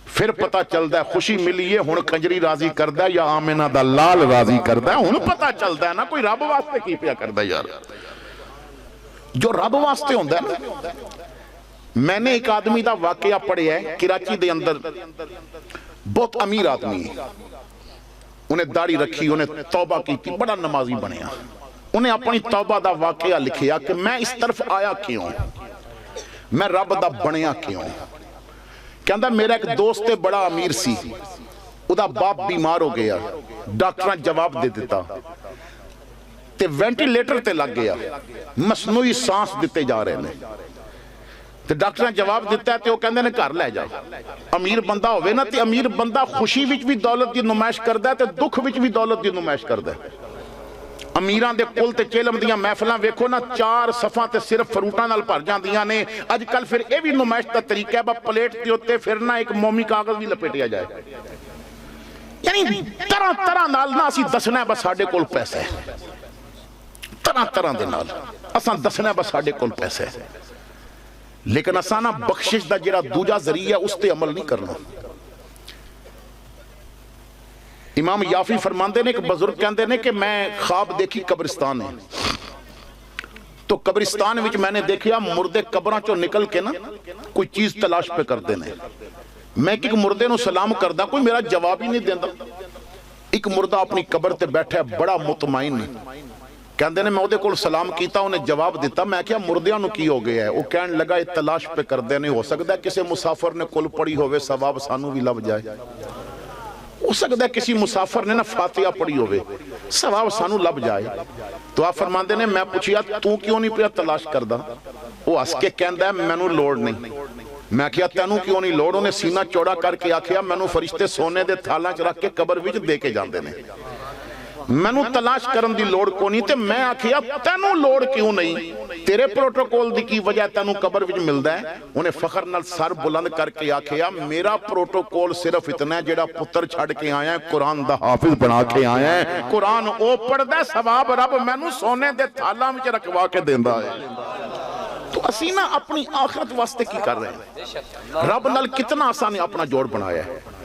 फिर पता चलता है खुशी मिली है। हुण कंजरी राजी करदा या आमिना दा लाल राजी करदा, हुण पता चलता है ना कोई रब वास्ते की पिया करदा यार। जो रब वास्ते होंदा है ना, मैंने एक आदमी दा वाकया पढ़िया है कराची दे अंदर। बहुत अमीर आदमी है, उन्हें दाढ़ी रखी, उन्हें तौबा की, बड़ा नमाजी बनया। उन्हें अपनी तौबा दा वाकया लिखिया कि मैं इस तरफ आया क्यों, मैं रब दा बनया क्यों। कहता मेरा एक दोस्त है बड़ा अमीर सी, उदा बाप बीमार हो गया, डॉक्टर ने जवाब दे दिता ते वेंटिलेटर ते लग गया, मसनूई सांस दिते जा रहे हैं। ते डॉक्टर ने जवाब दिता ते वो कहंदे ने घर लै जा। अमीर बंदा होवे ना ते अमीर बंदा खुशी विच भी दौलत की नुमाइश करदा है ते दुख विच भी दौलत की नुमाइश करदा है। अमीरां दे कुल ते चेलम दियां महफिलां वेखो ना, 4 सफा ते सिर्फ फ्रूटां नाल भर जांदियां ने। अजकल फिर यह भी नुमाइश का तरीका है, बस प्लेट के उत्ते फिर ना एक मोमी कागज भी लपेटिया जाए। यानी तरह तरह नाल ना असीं दसना बस साडे कोल पैसा है, तरह तरह दे नाल असां दसना बस साडे कोल पैसा है। लेकिन असां ना बख्शिश दा जिहड़ा दूजा जरिया उस ते अमल नहीं करना। इमाम याफी फरमाते ने, एक बुजुर्ग कहते हैं कि मैं ख्वाब देखी कब्रिस्तान है, तो कब्रिस्तान विच मैंने देखा मुर्दे कब्रां चों निकल के ना कोई चीज तलाश पे करते हैं। मैं एक मुर्दे नूं सलाम करदा, कोई मेरा जवाब ही नहीं देंदा। एक मुर्दा अपनी कब्र ते बैठा बड़ा मुतमईन, कहते ने मैं उहदे कोल सलाम किया, उन्हें जवाब दिता। मैं क्या मुर्दियां नूं की हो गया है? वो कहने लगा ये तलाश पे करते नहीं, हो सकता है किसी मुसाफिर ने कुल पढ़ी होवे, सवाब सानू भी लभ जाए। हो सकता है किसी मुसाफिर ने ना फातिहा पढ़ी होवे, सवाब सानू लभ जाए। तो आप फरमाते ने मैं पूछिया तू क्यों नहीं पिया तलाश करदा? वो हस के कहंदा मैनू लोड़ नहीं। मैं क्या तेनू क्यों नहीं लोड़? उन्हें सीना चौड़ा करके आखिया मैनू फरिश्ते सोने दे थालां च रख के कबर विच दे के जांदे ने, मैनू तलाश करन दी लोड़ को नहीं। ते मैं आखिया तेनू लोड़ क्यों नहीं? तेरे प्रोटोकॉल दी की वजह तेनू कबर विच मिलदा है। उन्हें फखर नाल सर बुलंद करके आखिया मेरा प्रोटोकॉल सिर्फ इतना है, जेड़ा पुत्र छड़ के आया है कुरान दा हाफिज बना के आया है। कुरान ओ पढ़दा, सवाब रब मैनू सोने दे थालां विच रखवा के देंदा है। तो असी ना अपनी आखिरत वास्ते की कर रहे हैं? रब नाल कितना आसान अपना जोड़ बनाया है।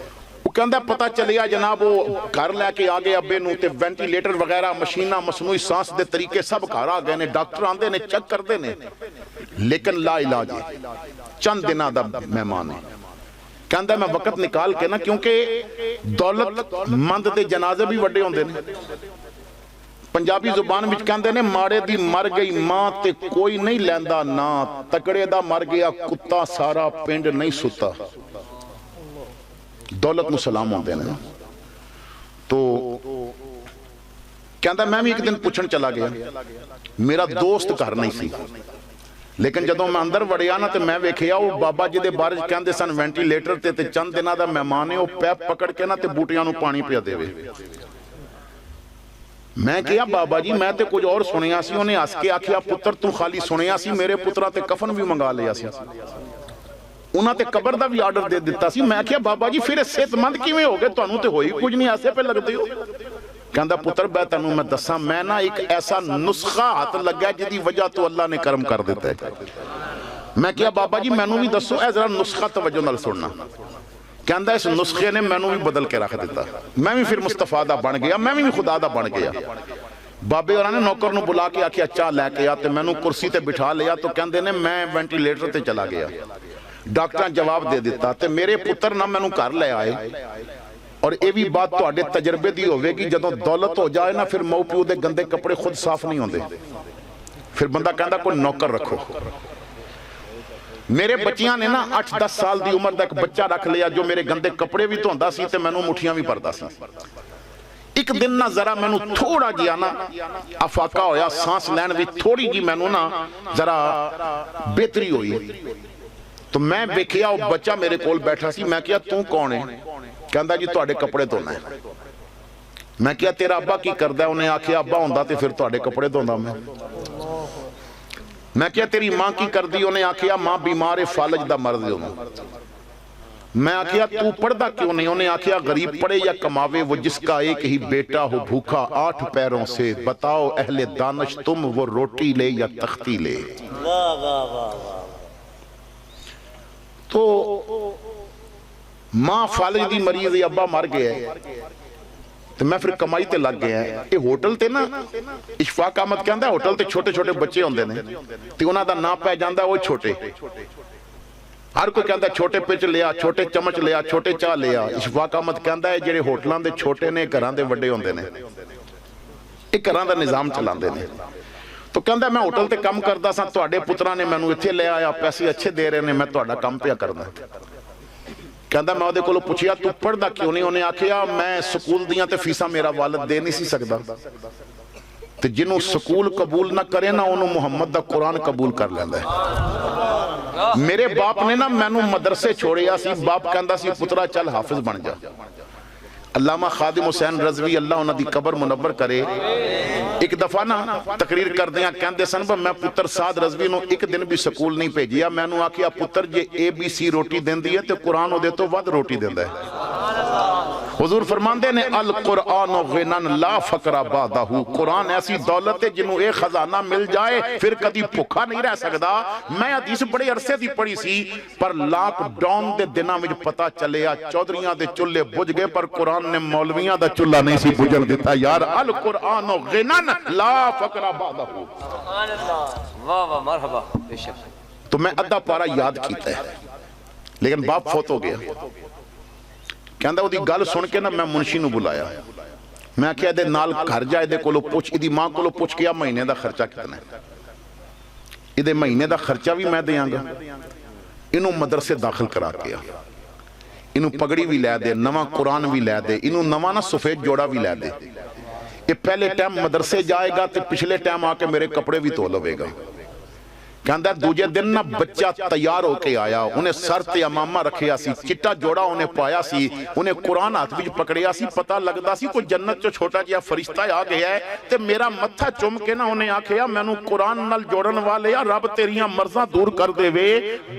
कहता पता चलिया जनाब वो घर लैके आ गए अब्बे नूं ते वेंटिलेटर वगैरह मशीना मसनूई सांस दे तरीके सब घर आ गए ने, डॉक्टर आंदे ने चेक करते ने, लेकिन ला इलाज है, चंद दिनों का मेहमान है। कहता मैं वक्त निकाल के ना, क्योंकि दौलतमंद दे जनाजे भी वड्डे होंदे ने। पंजाबी जुबान विच कहंदे ने माड़े दी मर गई मां ते कोई नहीं लैंदा ना, तकड़े दा मर गया कुत्ता सारा पिंड नहीं सुता। दौलत नूं सलाम होंदे ने। तो कहंदा मैं भी एक दिन पूछण चला गया, मेरा दोस्त घर नहीं सी, लेकिन जदों मैं अंदर वड़िया ना तो मैं वेखिया वो बाबा जी दे बारे च कहंदे सन वेंटिलेटर ते चंद दिनां दा मेहमान है, वो पैप पकड़ के ना ते बूटियां नूं पानी पिया देवे। मैं कहा बाबा जी मैं तो कुछ और सुनिया सी। उन्हें हस के आखिया पुत्र तू खाली सुनिया सी, मेरे पुत्रा ते कफन भी मंगा लिया सी, उन्होंने कबर का भी आर्डर दे दिता सी। मैं क्या बाबा जी फिर सेहतमंद किवें हो गए, तुहानू तो होई कुछ नहीं, ऐसे पे लगते हो। कहता पुत्र मैं तेनू मैं दसा, मैं ना एक ऐसा नुस्खा हाथ लगा जिहदी वजह तो अल्लाह ने करम कर दिता है। मैं क्या बाबा जी मैनू भी दसो ए जरा नुस्खा तवज्जो नाल सुनना। कहता इस नुस्खे ने मैनू भी बदल के रख दिता, मैं भी फिर मुस्तफा दा बन गया, मैं भी खुदा दा बन गया। बाबे होरां ने नौकर नूं बुला के आखिया चाह लैके आ, ते मैनू कुर्सी ते बिठा लिया। तो कहते ने मैं वेंटीलेटर ते चला गया, डॉक्टर जवाब दे दिता, ते मेरे पुत्र ना मैनू घर ले आए। और यह भी बात तुहाडे तजर्बे दी होवेगी, जदों दौलत हो जाए ना फिर माऊ प्यो दे गंदे कपड़े खुद साफ नहीं होंदे, फिर बंदा कहता कोई नौकर रखो। मेरे बच्चियां ने ना 8-10 साल की उम्र तक बच्चा रख लिया जो मेरे गंदे कपड़े भी धोंदा सी ते मैनू मुठियां भी भरदा सी। एक दिन ना जरा मैनू थोड़ा जिहा ना अफाका होया, सांस लैण विच थोड़ी जी मैनू ना जरा बेहतरी हुई। तो मैं वेखिया वो बच्चा मेरे कोल बैठा सी। मैं क्या तू कौन है? कहता जी तुहाडे कपड़े धोना है। मैं क्या तेरा अब्बा की करदा? उन्हें आखिया अब्बा हुंदा ते फिर तुहाडे कपड़े धोंदा मैं क्या तेरी मां की करदी? उन्हें आखिया मां बीमार है, फालज दा मर्द है। मैं आखिया तू पढ़दा क्यों नहीं? उन्हें आखिया गरीब पढ़े या कमावे वो जिसका एक ही बेटा हो भूखा 8 पैरों से, बताओ अहले दानश तुम वो रोटी ले या तख्ती ले। वाह वाह वाह। तो मां फालज दी मरीज, अब्बा मर गया, तो मैं फिर कमाई ते लग गया। ये होटल ते ना इशफाक अहमद कहता होटल ते छोटे छोटे बच्चे होंदे ने ते उन्हां दा नाम पै जांदा वो छोटे। हर कोई कहता छोटे पिच लिया, छोटे चमच लिया, छोटे चाह लिया। इशफाक अहमद कहता है जेडे होटलों के छोटे ने घरां दे वड्डे होंदे ने, ये घरां दा निजाम चलांदे ने। तो कहता मैं होटल ते काम करदा सा, तुहाडे पुत्रां ने मैनू इत्थे ले आया, पैसे अच्छे दे रहे ने, मैं तुहाडा काम पिया करदा। कहता मैं ਉਹਦੇ ਕੋਲੋਂ ਪੁੱਛਿਆ तू पढ़दा क्यों नहीं? उन्हें आखिया मैं स्कूल दियां ते फीसां मेरा वालिद दे नहीं सी सकदा, ते जिन्हों स्कूल कबूल ना करे ना उन्होंने मुहम्मद दा कुरान कबूल कर लैंदा है। मेरे बाप ने ना मैनू मदरसे छोड़िया सी। बाप कहता सी पुत्रा चल हाफिज बन जा। अल्लामा खादिम हुसैन रज़वी अल्लाह उन्हां दी कबर मुनव्वर करे, एक दफा ना तकरीर करदियां कहंदे सन मैं पुत्र साद रज़वी नूं एक दिन भी स्कूल नहीं भेजिया। मैनू आखिया पुत्र जे ABC रोटी देंदी है तो कुरान उहदे तो वध रोटी देंदा है। हुजूर फरमांदे ने अल कुरान गिनन ला फकरा बादहू, कुरान ऐसी दौलत है जिन्हों ये खजाना मिल जाए फिर कभी भुखा नहीं रह सकता। मैं हदीस बड़े अरसे की पढ़ी सी, पर लॉकडाउन के दिनों में पता चलिया चौधरियां दे चुल्हे बुझ गए पर कुरान ने मौलवियां दा चुल्हा नहीं सी बुझन दिता। यार अल कुरान गिनन ला फकरा बादहू। सुभान अल्लाह, वाह वाह, मरहबा, बेशक। तो मैं अद्धा पारा याद किया है, लेकिन बाप फौत हो गया। कहता वो गल सुन के ना मैं मुंशी नूं बुलाया। मैं आख्या इहदे नाल घर जा, इहदे कोलों पुछ, इहदी मां कोलों पुछ के आ महीने का खर्चा कितना है। इहदे महीने का खर्चा भी मैं देंगा, इनू मदरसे दाखिल करा के आ, इनू पगड़ी भी लै दे, नवा कुरान भी लै दे, इनू नवा ना सफेद जोड़ा भी लै दे। ये पहले टाइम मदरसे जाएगा तो पिछले टाइम आके मेरे कपड़े भी धो लवेगा। कहता दूजे दिन ना बच्चा तैयार होके आया, उन्हें सर ते अमामा रखिया सी, चिट्टा जोड़ा उन्हें पाया सी, उन्हें कुरान हाथ विच पकड़िया सी। पता लगता सी कोई जन्नत चो छोटा जिहा फरिश्ता आ गया है। ते मेरा मत्था चुम के ना उन्हें आखिया मैनू कुरान नाल जोड़न वाले आ रब तेरियां मर्ज़ां दूर कर देवे।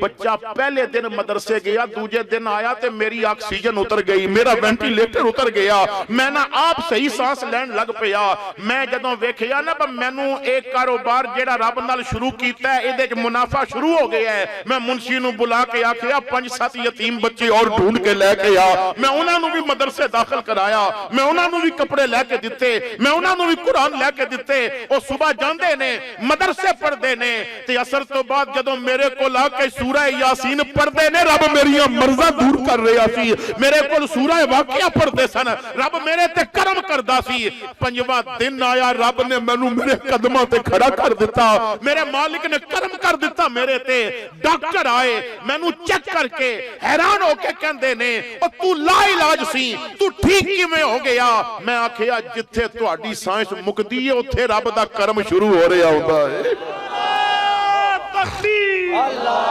बच्चा पहले दिन मदरसे गया, दूजे दिन आया ते मेरी ऑक्सीजन उतर गई, मेरा वेंटीलेटर उतर गया, मैं ना आप सही सांस लैन लग पिया। मैं जदों वेखिया ना मैनू एक कारोबार जेड़ा रब नाल शुरू कीता है मुनाफा शुरू हो गया है। मैं मुंशी नूं बुला के आखिया 5-7 यतीम बच्चे और ढूंढ के लेके आ। मैं उन्होंने भी मदरसे दाखिल कराया, मैं उन्होंने भी कपड़े लैके दिते, मैं उन्होंने भी कुरान लैके दिते। वो सुबह जांदे ने मदरसे पढ़ते ने ते असर तो बाद जदों मेरे कोल आके सूरह यासीन पढ़ते ने रब मेरियां मर्ज़ां दूर कर रहा सी। मेरे कोल सूरह वाक़िया पढ़ते सन, रब मेरे ते करम करदा सी। 5वां दिन आया, रब ने मैनू मेरे कदमां ते खड़ा कर दिता, मेरे मालिक ने करम कर दिता मेरे ते। डॉक्टर आए मैनू चेक करके हैरान होके कहंदे ने ओ तू लाइलाज सी, तू ठीक किवें हो गया? मैं आखिया जिथे तुहाडी साइंस मुकदी है उत्थे रब दा करम शुरू हो रहा हुंदा है। तकबीर, अल्लाह,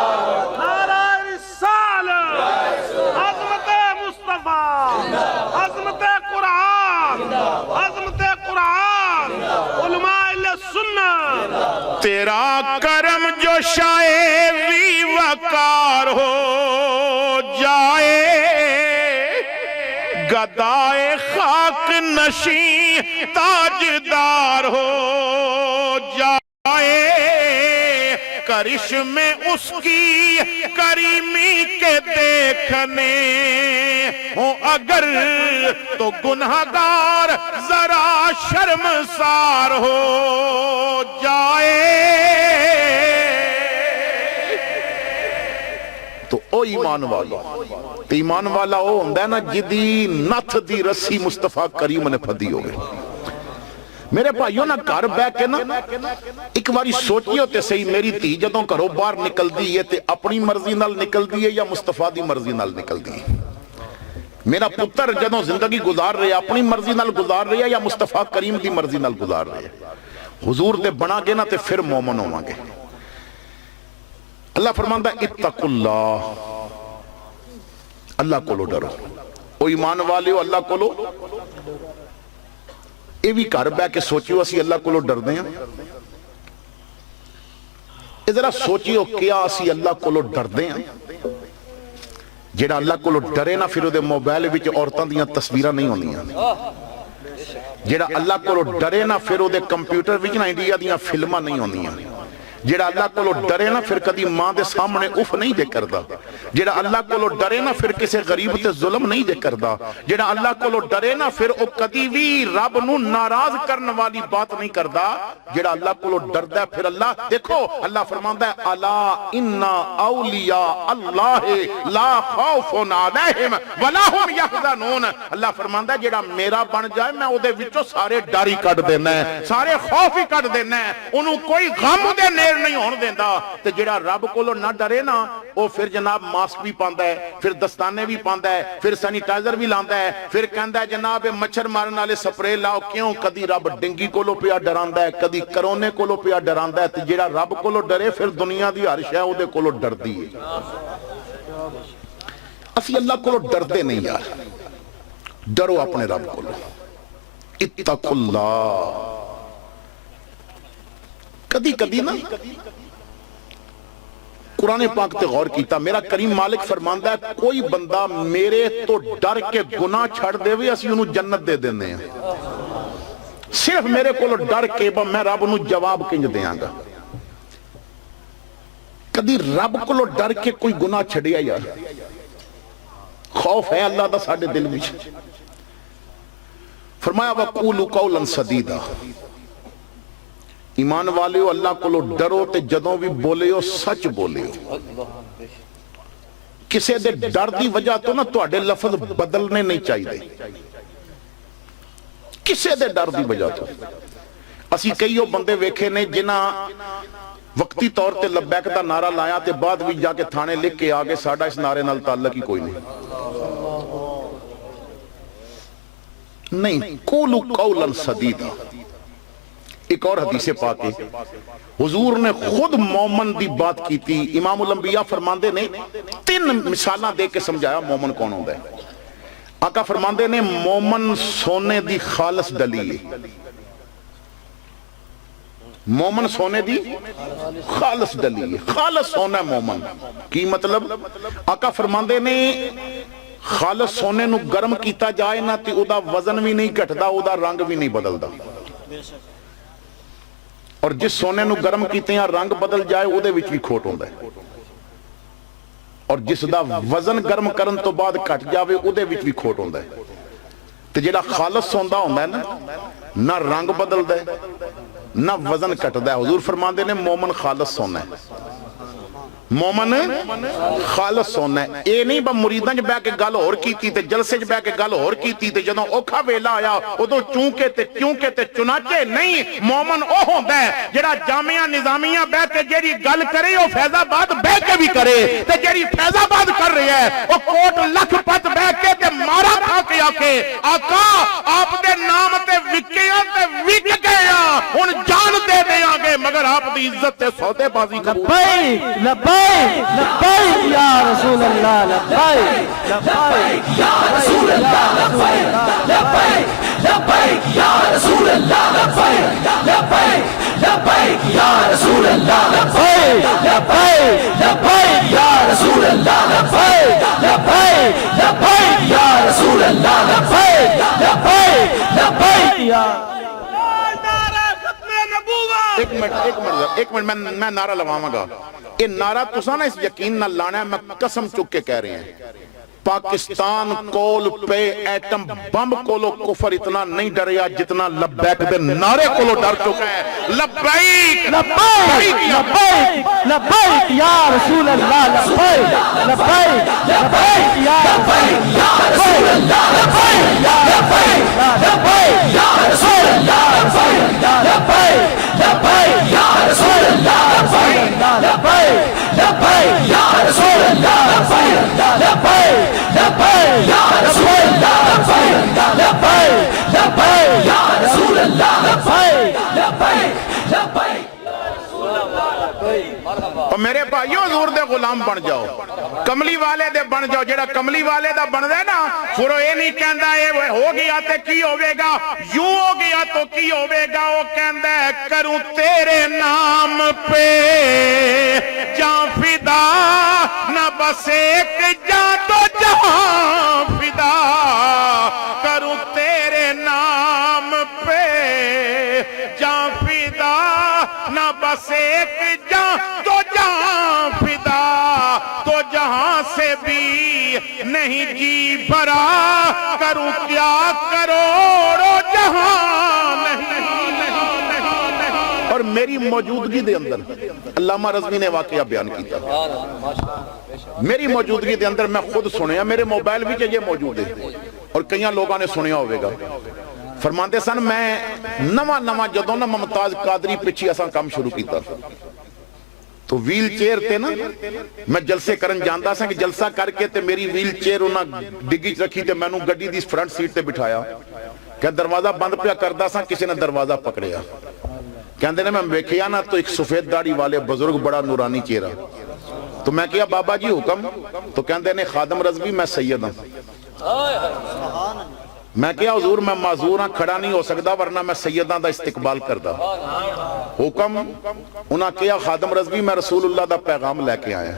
नारा रिसालत, अज़मत मुस्तफा, अज़मत कुरान, अज़मत कुरान, उलमा अहले सुन्नत। तेरा करम जो शाये भी वकार हो जाए, गदाए खाक नशी ताजदार हो जाए, कर करिश्मे उसकी करीमी के देखने हो अगर तो गुनहगार जरा शर्मसार हो जाए। तो ओ ईमान वाला, ते ईमान वाला वो हुंदा ना जिदी नथ दी रस्सी मुस्तफा करीम ने फदी होवे। मेरे भाइयों ना घर बह के ना एक बारी सोचियो ते सही, मेरी धी जदों घरों बाहर निकलदी है ते अपनी मर्जी नाल निकलदी है या मुस्तफा दी मर्जी नाल निकलदी है? मेरा पुत्र जदों जिंदगी गुजार रहे अपनी मर्जी नाल गुजार रहे या मुस्तफा करीम दी मर्जी नाल गुजार रहे? हुजूर दे बनागे ना ते फिर मोमन होवांगे। अल्लाह फरमांदा इत्तकुल्लाह, अल्लाह कोलो डरो। ओ ईमान वालियो अल्लाह कोलो, ये भी घर बह के सोचियो असी अल्लाह कोलो डरदे हैं? जरा सोचियो क्या असी अल्लाह कोलो डरदे हैं? जेड़ा अल्लाह कोलो डरे ना फिर उहदे मोबाइल विच औरतां दीयां तस्वीरां नहीं होंदियां। जेड़ा अल्लाह कोलो डरे ना फिर उहदे कंप्यूटर विच ना इंडिया दीयां फिल्मां नहीं होंदियां। जेड़ा अल्लाह कोलो डरे ना फिर कदी मां दे सामने उफ नहीं जे करदा। जेड़ा अल्लाह कोलो डरे ना फिर किसी गरीब ते जुल्म नहीं जे करदा। जेड़ा अल्लाह कोलो डरे ना फिर वो कदी भी रब नू नाराज करने वाली बात नहीं करदा। जेड़ा अल्लाह कोलो डरदा है फिर अल्लाह, देखो अल्लाह फरमांदा है अला इन्ना औलिया अल्लाह ला खौफुन अलैहिम वला हुम यहज़नून। अल्लाह फरमांदा है जेड़ा मेरा बन जाए मैं ओदे विचों सारे डर ही कढ देना है, सारे खौफ ही कढ देना है, ओनू कोई गम दे नेड़ नहीं होने देंदा। ते जेड़ा रब कोलो ना डरे ना वो फिर जनाब मास्क भी पांदा है, फिर दस्ताने भी पांदा है, फिर सैनिटाइजर भी लांदा है, फिर कहंदा है जनाब मच्छर मारन वाले स्प्रे लाओ। क्यों? कदी रब डेंगी कोलो पिया डरांदा है, कदी करोने कोलो पिया डरांदा है। ते जेड़ा रब कोलो डरे फिर दुनिया दी हर शै ओदे कोलो डरदी है। असी अल्लाह कोलो डरदे नहीं यार। डरो अपने रब कोलो, इत्तकुल्लाह। कदी कदी ना कुरान पाक ते गौर कीता, मेरा करीम मालिक फरमांदा है कोई बंदा मेरे तो डर के गुनाह छड़ देवे असी उन्हें जन्नत दे देंदे हैं। सिर्फ मेरे कोलो डर के मैं रब नू जवाब किंज देंगा। कदी रब कोलो डर के कोई गुनाह छड़िया यार? खौफ है अल्लाह दा साडे दिल विच। फरमाया वकूलू कौलन सदीदा, ईमान वालियो अल्लाह कोलो डरो ते जदों भी बोलियो सच बोलियो। किसी दे डर दी वजह तो ना तुहाडे लफ्ज बदलने नहीं चाहिए। किसी दे डर दी वजह तो असी कईओ बंदे वेखे ने जिन्हां वक्ती तौर ते लब्बैक दा नारा लाया ते बाद विच जाके थाने लिख के आ गए साडा इस नारे नाल ताल्लुक ही कोई नहीं। कूलू कौलन सदीदा। एक और हदीसे पाके हुजूर ने खुद मोमन दी बात की थी। इमामुल अंबिया फरमांदे ने 3 मिसालां दे के समझाया मोमन कौन होंदा है। आका फरमांदे ने मोमन सोने दी खालस डली है। मोमन सोने दी खालस डली है। खालस सोना मोमन की मतलब? आका फरमांदे ने खालस सोने नू गर्म कीता जाए ना ते ओदा वजन भी नहीं घटदा, ओदा रंग भी नहीं बदलदा। और जिस सोने नू गर्म कीते रंग बदल जाए उहदे विच भी खोट होंदा है। और जिस दा वजन गर्म करन तो बाद घट जावे उहदे विच भी खोट होंदा है। ते जेड़ा खालस सोंदा होंदा है ना रंग बदलदा है ना वजन घटदा है। हुजूर फरमांदे ने मोमन खालस सोना है। मोमन खालस सोना है। ये नहीं मुरीदां च बह के गल होर कीती ते जलसे च बह के गल होर कीती ते जदों औखा वेला आया उदों चूंके ते क्योंके ते चुनाचे नहीं। मोमन ओ होंदा है जेड़ा जामिया निजामिया बह के जेड़ी गल करे ओ फैजाबाद बह के भी करे ते जेड़ी फैजाबाद कर रहा है ओ कोट लखपत बह के ते मारा खा के आके आका आप दे नाम ते विकिया ते विक गया हुण जान दे देंगे मगर आप दी इज्जत ते सौदेबाजी लब्बैक लब्बैक लब्बैक या रसूल अल्लाह, लब्बैक लब्बैक या रसूल अल्लाह, लब्बैक लब्बैक या रसूल अल्लाह, लब्बैक लब्बैक लब्बैक या रसूल अल्लाह, लब्बैक लब्बैक लब्बैक या रसूल अल्लाह, लब्बैक लब्बैक लब्बैक या रसूल अल्लाह, लब्बैक लब्बैक लब्बैक या। एक मिनट मैं नारा लवावांगा। ये नारा तुसा ना इस यकीन नाल लाना है, मैं कसम चुक के कह रहे हैं, पाकिस्तान कोल पे एटम बम कोलो कुफर इतना नहीं डरिया जितना लब्बैक दे नारे कोलो डर चुका है। लब्बैक लब्बैक लब्बैक लब्बैक या रसूल अल्लाह, लब्बैक लब्बैक लब्बैक या रसूल अल्लाह, लब्बैक या रसूल अल्लाह, लब्बैक या रसूल अल्लाह, लब्बैक या रसूल अल्लाह, लब्बैक या रसूल अल्लाह, लब्बैक या रसूल अल्लाह, लब्बैक। और मेरे भाइयों हुजूर दे गुलाम बन जाओ, कमली वाले दे बन जाओ। जेड़ा कमली वाले दा बनदा है ना, फिर वो ये नहीं कहंदा ये हो गया ते की होवेगा, यूं हो गया तो की होवेगा। वो कहंदा है करूं तेरे नाम पे जां फिदा, ना बस एक जां तो जहां फिदा। करूं तेरे नाम पे जां फिदा, ना बस एक जां तो जहां फिदा। तो जहां से भी नहीं जी भरा, करूं क्या करोड़ों जहां नहीं। और मेरी मौजूदगी दे अंदर अल्लामा रज़वी ने वाकया बयान किया, मेरी मौजूदगी दे अंदर मैं खुद सुनिया, मेरे मोबाइल में ये मौजूद है और कई लोगों ने सुनिया होगा। फरमाते सन मैं नवा जदों ना मुमताज कादरी पिछे असा काम शुरू किया तो व्हील चेयर ते ना मैं जलसे करन जांदा सा कि जलसा करके ते मेरी व्हील चेयर उन्हां डिग्गी च रखी ते मैनू गड्डी दी फ्रंट सीट ते बिठाया। क्या दरवाजा बंद पिया करदा सा, किसी ने दरवाजा पकड़िया। कहंदे ने मैं वेखिया ना तो एक सफेद दाढ़ी वाले बुजुर्ग, बड़ा नूरानी चेहरा। तो मैं किया बाबा जी हुक्म? तो कहंदे ने खादम रज़वी मैं सैयद हां। मैं क्या हुजूर मैं माजूर हां, खड़ा नहीं हो सकता, वरना मैं सैयदां दा इस्तकबाल करदा। हुक्म? उन्हां कहा खादम रज़वी मैं रसूलुल्लाह दा पैगाम लेके आया,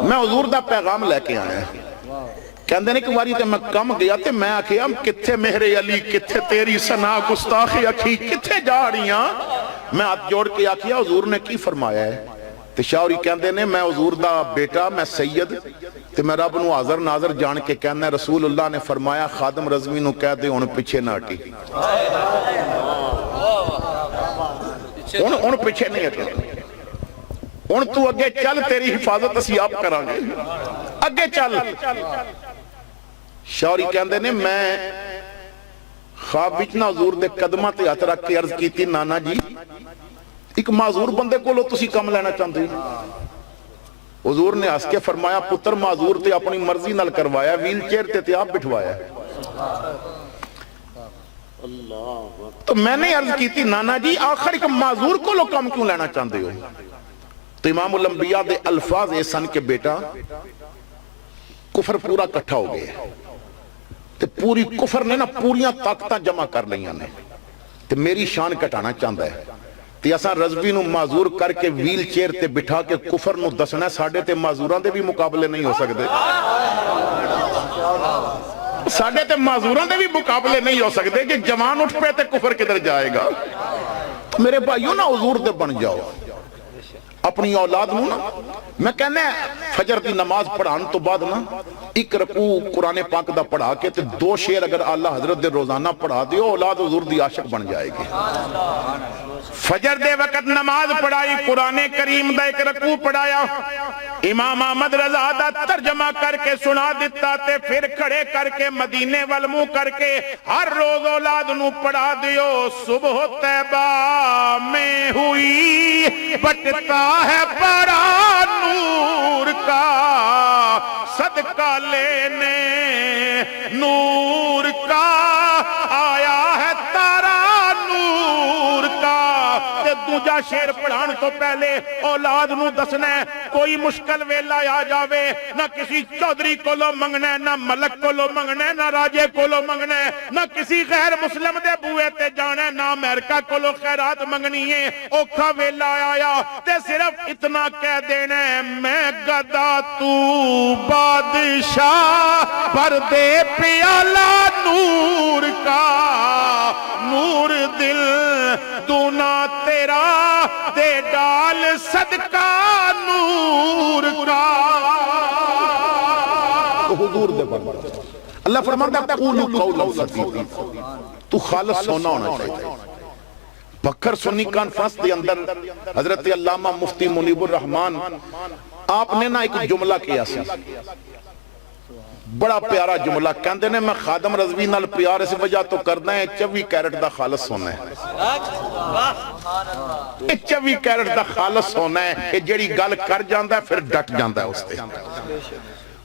मैं हुजूर दा पैगाम लेके आया। कहंदे ने एक बारी ते मैं कम गया ते मैं आखिया किथे मेरे अली, किथे तेरी सना गुस्ताखी अखी, किथे जा रही हां। मैं हाथ जोड़ के आखिया हुजूर ने की फरमाया है? ते शाहरी कहंदे ने मैं हुजूर दा बेटा, मैं सैयद ते मैं रब नू हाज़र नाज़र जान के कहना रसूलुल्लाह ने फरमाया खादम रज़वी नू कह दे हुण पिछे ना हटी, हुण पिछे नहीं हटे, हुण तू अगे चल, तेरी हिफाजत असीं आप करांगे, अगे चल। शाहरी कहंदे ने मैं ख्वाब विच ना हुजूर दे कदमां ते हथ रख के अर्ज कीती नाना जी एक माजूर बंदे कोलों तुसीं कम लेना चाहते हो? हुजूर ने हस के फरमाया पुत्र माजूर ते अपनी मर्जी नाल करवाया, व्हील चेयर ते आप बिठवाया। तो मैंने अर्ज की थी नाना जी आखिर एक माजूर कोलों कम क्यों लेना चाहते हो? तो इमामुल अंबिया दे अल्फाज ए सन के बेटा कुफर पूरा इकट्ठा हो गया ते पूरी कुफर ने ना पूरियां ताकतां जमा कर लिया ने ते मेरी शान घटाना चाहता है ते असा रज़वी नू माजूर करके व्हील चेयर ते बिठा के कुफर नू दसना साडे ते माजूरां दे भी मुकाबले नहीं हो सकते, साडे ते माजूरां दे भी मुकाबले नहीं हो सकते कि जवान उठ पे ते कुफर किधर जाएगा। तो मेरे भाइयों ना हुजूर दे बन जाओ, अपनी औलाद नू ना मैं कहना फजर की नमाज पढ़ाने तो बाद ना एक रकू कुरान पाक दा पढ़ा के ते दो शेर अगर आला हजरत दे रोजाना पढ़ा दियो, औलाद हुजूर दी आशिक बन जाएगी। फजर दे वक्त नमाज पढ़ाई, कुराने करीम दा एक रकू पढ़ाया, इमाम अहमद रजा दा तर्जमा करके सुना दिता ते फिर खड़े करके मदीने वल मुंह करके हर रोज औलाद नू पढ़ा दियो। सुबह तैबा में हुई बटता है बड़ा नूर का, सदका लेने नूर का आया है तारा नूर का, ते दूजा दा शेर पढ़ाण तो पहले औलाद नूं दसना है, कोई मुश्किल वेला आ जावे ना किसी चौधरी कोलों मंगना है, ना मलक कोलों मंगना है, ना राजे कोलों मंगना है, ना किसी गैर मुस्लिम दे बूए ते जाना है, ना अमेरिका कोलों खैरात मंगनी है। औखा वेला आया ते सिर्फ इतना कह देना है, मैं गदा तू बादशाह, भर दे प्याला नूर का, नूर दिल दूना तेरा दे डाल सदका नूर का। हुजूर दे बंदे अल्लाह फरमाता है कूलू कौलन सदीदा, तू खालिस सोना होना चाहिए। बकर सुन्नी कॉन्फ्रेंस के अंदर हजरत अल्लामा मुफ्ती मुनीबुर रहमान आपने ना एक जुमला किया सी, बड़ा प्यारा जुमला। कहते ने मैं खादम रज़वी नाल प्यार इस वजह तो करना है, 24 कैरेट दा खालिस सोना है, 24 कैरेट दा खालिस सोना है। ये जेड़ी गल कर जांदा है फिर डट जांदा है उसते।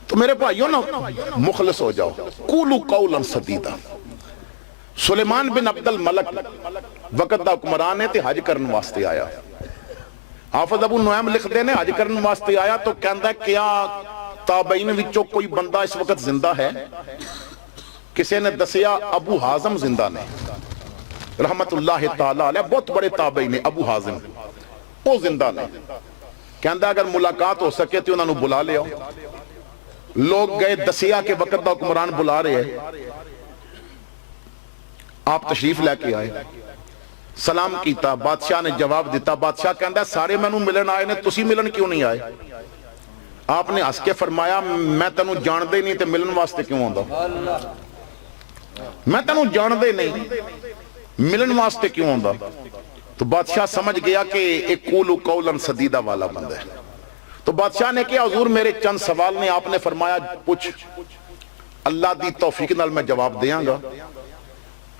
तो मेरे भाइयों ना मुखलिस हो जाओ, कूलू कौलन सदीदा। सुलेमान बिन अब्दुल मलक वक़्त दा हुक्मरान है ते हज करने वास्ते आया। हाफिज अबू नुआइम लिखते ने हज करने वास्ते आया तो कहता क्या ताबईन विचों कोई बंदा इस वक्त जिंदा है? किसी ने दसिया अबू हाजिम जिंदा ने रहमतुल्लाह तआला अलैह, बहुत बड़े ताबई ने अबू हाजिम, वो जिंदा ने। कहता अगर मुलाकात हो सके तो उन्होंने बुला लिया। लोग गए, दसिया के वक्त का हुक्मरान बुला रहे हैं। आप तशरीफ लैके आए, सलाम किया, बादशाह ने जवाब दिता। बादशाह कहता सारे मैनू मिलन आए ने, तुसी मिलन क्यों नहीं आए? आपने हस के फरमाया मैं तेनू जानदे नहीं ते मिलन वास्ते क्यों आंदा? मैं तेनू जानदे नहीं, मिलन वास्ते क्यों आंदा? तो बादशाह समझ गया कि एक कूलू कौलन सदीदा वाला बंदा है। तो बादशाह ने कहा हुजूर मेरे चंद सवाल ने। आपने फरमाया पूछ, अल्लाह दी तौफीक नाल मैं जवाब देंगा।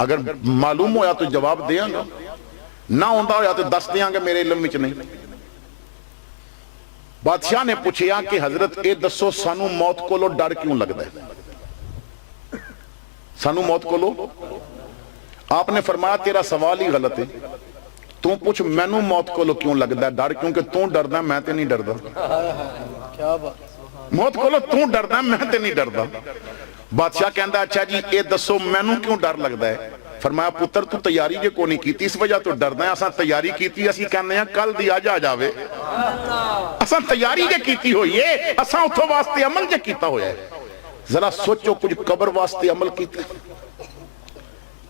अगर मालूम होया तो जवाब देंगा, ना होंदा होया तो दस देंगे, मेरे इल्म विच नहीं। बादशाह ने पूछा कि हजरत ये दसो सानू मौत कोलो डर क्यों लगता है? सानू मौत कोलो? आपने फरमाया तेरा सवाल ही गलत है, तू पूछ मैनू मौत कोलो क्यों लगता है डर? क्योंकि तू डरदा, मैं ते नहीं डरदा। मौत कोलो तू डरदा, मैं ते नहीं डरदा। बादशाह कहता अच्छा जी ये दसो मैनू क्यों डर लगता है? फरमाया पुत्र तू तैयारी जे को नहीं की, इस वजह तो डरदा है। असां तैयारी की, असीं कहने हैं कल दी अज आ जावे। असां तैयारी जे की हुई है, असां उथों वास्ते अमल जे कीता होया है। जरा सोचो कुछ कबर वास्ते अमल कीता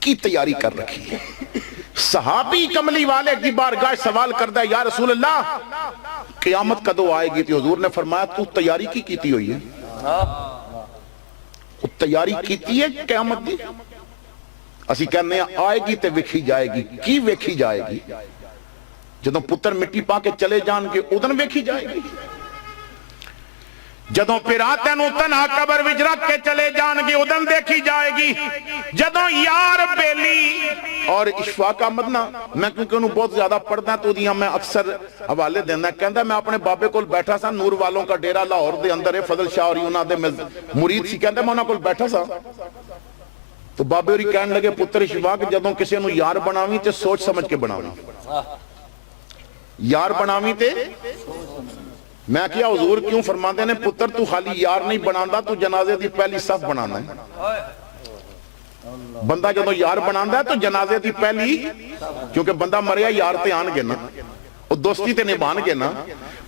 की तैयारी कर रखी है। सहाबी कमली वाले की बारगाह सवाल करता है या रसूल अल्लाह क़यामत कदों आएगी? तो हुजूर ने फरमाया तू तैयारी की हुई है? तैयारी की है क़यामत दी? असी कहने आएगी तो वेखी जाएगी। की वेखी जाएगी? जदों पुत्र मिट्टी पा के चले जाएंगे उदन वेखी जाएगी। जदों पिरा तेनू तन्हा कबर विच रख के चले जाएंगे उदन देखी जाएगी। जदों यार बेली और इशफाक अहमद ना, मैं क्योंकि उन्होंने बहुत ज्यादा पढ़दा तो उदियां मैं अक्सर हवाले देना। कहता मैं अपने बाबे कोल बैठा सा, नूर वालों का डेरा लाहौर दे अंदर है, फजल शाह और उन्हां दे मुरीद सी। कहता मैं उन्हां कोल बैठा सा तो बाबे होरी कहन लगे पुत्र इशफाक जदों किसी नूं यार बनावी ते सोच समझ के बनावी। यार बनावी ते मैं क्या हुजूर क्यों? फरमाते ने पुत्र तू खाली यार नहीं बनांदा, तू जनाजे दी पहली सफ बनाना है। बंदा जदों यार बनांदा है तो जनाजे दी पहली, क्योंकि बंदा मरिया यार ते आनगे ना, वो दोस्ती ते निभाणगे ना।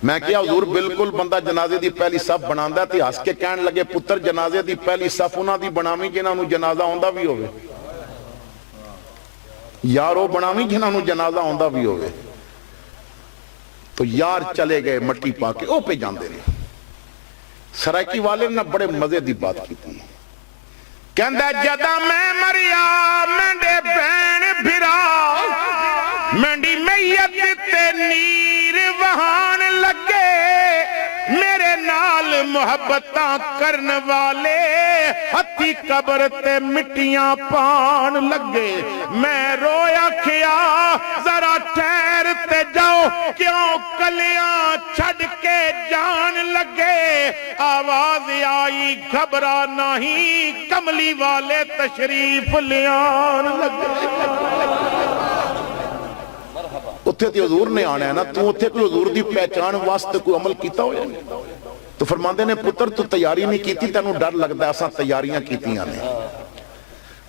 मैं क्या हुजूर बिल्कुल बंदा जनाजे दी पहली सफ बनांदा ते हस के कहन लगे पुत्र जनाजे दी पहली सफ उन्हां दी बनावी जिन्हां नूं जनाजा आउंदा भी होवे, यार वो बनावी जिन्हां नूं जनाजा आउंदा भी होवे। तो यार चले गए मट्टी पा के, ओ पे जाते रहे। सरायकी वाले ने बड़े मजे की बात की थी। कहंदा जदा मैं मरिया मेरे भैन भिरा मेरी मैयत ते नीर वहान लगे, मेरे नाल मुहब्बतां करन वाले हथी कबर ते मिट्टियां पान लगे। मैं रोया खिया जरा ठहर ते जाओ, क्यों कलियां छड़ के जान लगे। आवाज आई घबरा नहीं, कमली वाले तशरीफ लियान लगे। उत्थे ते हुजूर ने आना है ना, तू उत्थे कोई हुजूर दी पहचान वास्ते कोई अमल कीता होया? तो फरमांदे ने पुत्र तू तैयारी नहीं की, तेनू डर लगदा असां तैयारियां कीतियां ने।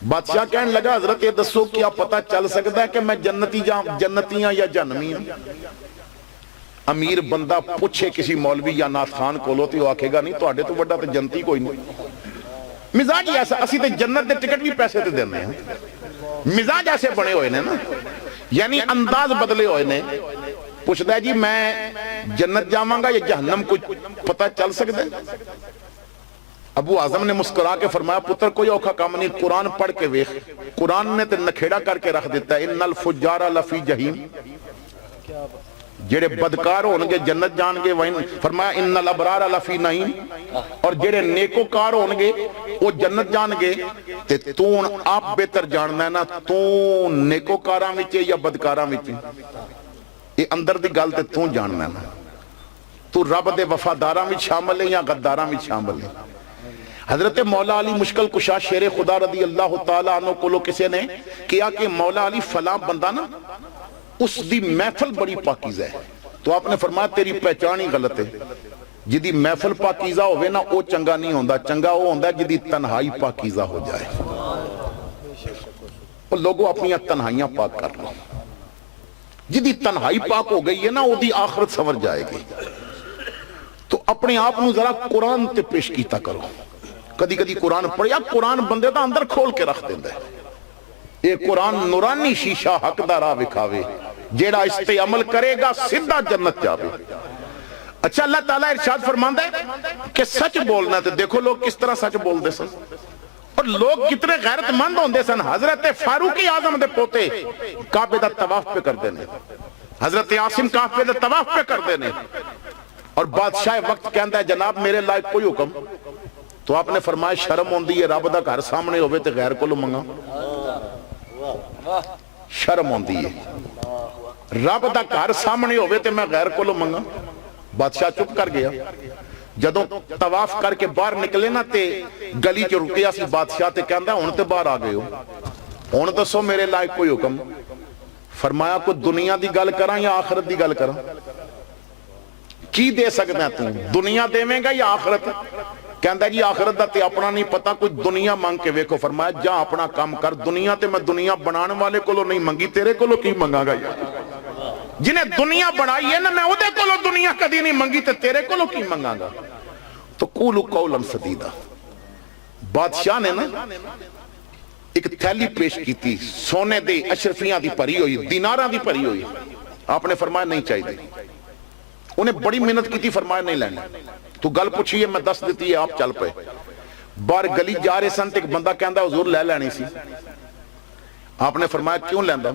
बादशाह कहने लगा हजरत ये दसो क्या पता चल सकता है कि मैं जन्नतियां या जहन्नमी हूं? अमीर बंदा पूछे किसी मौलवी या नाथ खान कोलों तो आखेगा नहीं तुहाडे तो वड्डा तो जन्नती कोई नहीं। मिजाज ही ऐसा, असी तो जन्नत के टिकट भी पैसे ते देने हैं। मिजाज ऐसे बने हुए ने ना, यानी अंदाज बदले हुए ने। पूछता है जी मैं जन्नत जावांगा या जहन्नम, कुछ पता चल सकता है? अबू आजम ने मुस्कुरा के फरमाया पुत्र कोई औखा काम नहीं, कुरान पढ़ के वेख। कुरान ने तो नखेड़ा करके रख दिता है, इन्नल फुज्जारा लफी जहीम, जेड़े बदकार होणगे जन्नत जाणगे। वहीं फरमाया इन्नल अबरार लफी नईम, और जेड़े नेकोकार होणगे वो जन्नत जाणगे। ते तू हुण आप बेहतर जानना है ना, तू नेकोकारां विच या बदकारां विच? ये अंदर दी गल ते तू जानना है ना। तू रब दे वफादारां विच शामिल है या गद्दारां विच शामिल है? हजरत मौला अली मुश्किल कुशा शेरे खुदा रदी अल्लाह तआला अन्हु कोलों किसी ने किया कि मौला अली फला बंदा ना उसकी महफिल बड़ी पाकीज़ा है। तो आपने फरमाया तेरी पहचान ही गलत है। जिदी महफिल पाकीज़ा होवे ना वो चंगा नहीं होंदा, चंगा वो होंदा जिदी तन्हाई पाकीज़ा हो जाए। और लोगों अपनी तन्हाइयां पाक कर लो। जिदी तन्हाई पाक हो गई है ना ओदी आखिरत संवर जाएगी। तो अपने आप को जरा कुरान ते पेश कीता करो। कदी कदी कुरान पढ़िया, कुरान बंदे दा अंदर खोल के रख देंदा है। ये कुरान नूरानी शीशा हक दा राह विखावे, जेड़ा इस पे अमल करेगा सीधा जन्नत जावे। अच्छा अल्लाह ताला इरशाद फरमांदा है कि सच बोलना, तो देखो लोग किस तरह सच बोलते सन और लोग कितने गैरतमंद होंदे सन। हजरत फारूक आजम दे पोते काबे दा तवाफ पे करते ने, हजरत आसिम काबे दा तवाफ पे करते ने, और बादशाह वक्त कहता है जनाब मेरे लायक कोई हुक्म? तो आपने फरमाया शर्म होंदी है रब दा घर सामने होवे ते गैर कोलों मंगा। शर्म होंदी है रब दा घर सामने होवे ते मैं गैर कोलों मंगा। बादशाह चुप कर गया। जदों तवाफ करके बाहर निकले ना ते गली च रुकिया सी बादशाह, ते कहंदा हुण ते बाहर आ गए हो, हुण दसो मेरे लायक कोई हुक्म? फरमाया कोई दुनिया दी गल करां या आखिरत दी गल करां? की दे सकदा तू, दुनिया देवेंगा या आखिरत? कहता जी आखिरत दा ते अपना नहीं पता, कुछ दुनिया मांग के वेखो। फरमाया जा अपना काम कर, दुनिया ते मैं दुनिया बनाने वाले कोलों नहीं मंगी, तेरे कोलों की मंगागा यार? जिन्हें दुनिया बनाई है ना मैं उहदे कोलों दुनिया कदी नहीं मंगी, ते तेरे कोलों की मंगागा? तो कूलू कौलन सदीदा। बादशाह ने ना एक थैली पेश की सोने दे अशरफियां दी भरी हुई, दिनारां दी भरी हुई। आपने फरमाया नहीं चाहिए। उन्हें बड़ी मेहनत की, फरमाया नहीं लेना। तू गल पूछी है मैं दस दी है, आप चल पे। बाहर गली जा रहे सन, एक बंदा कहता हुजूर ले लैनी सी। आपने फरमाया क्यों लैंदा?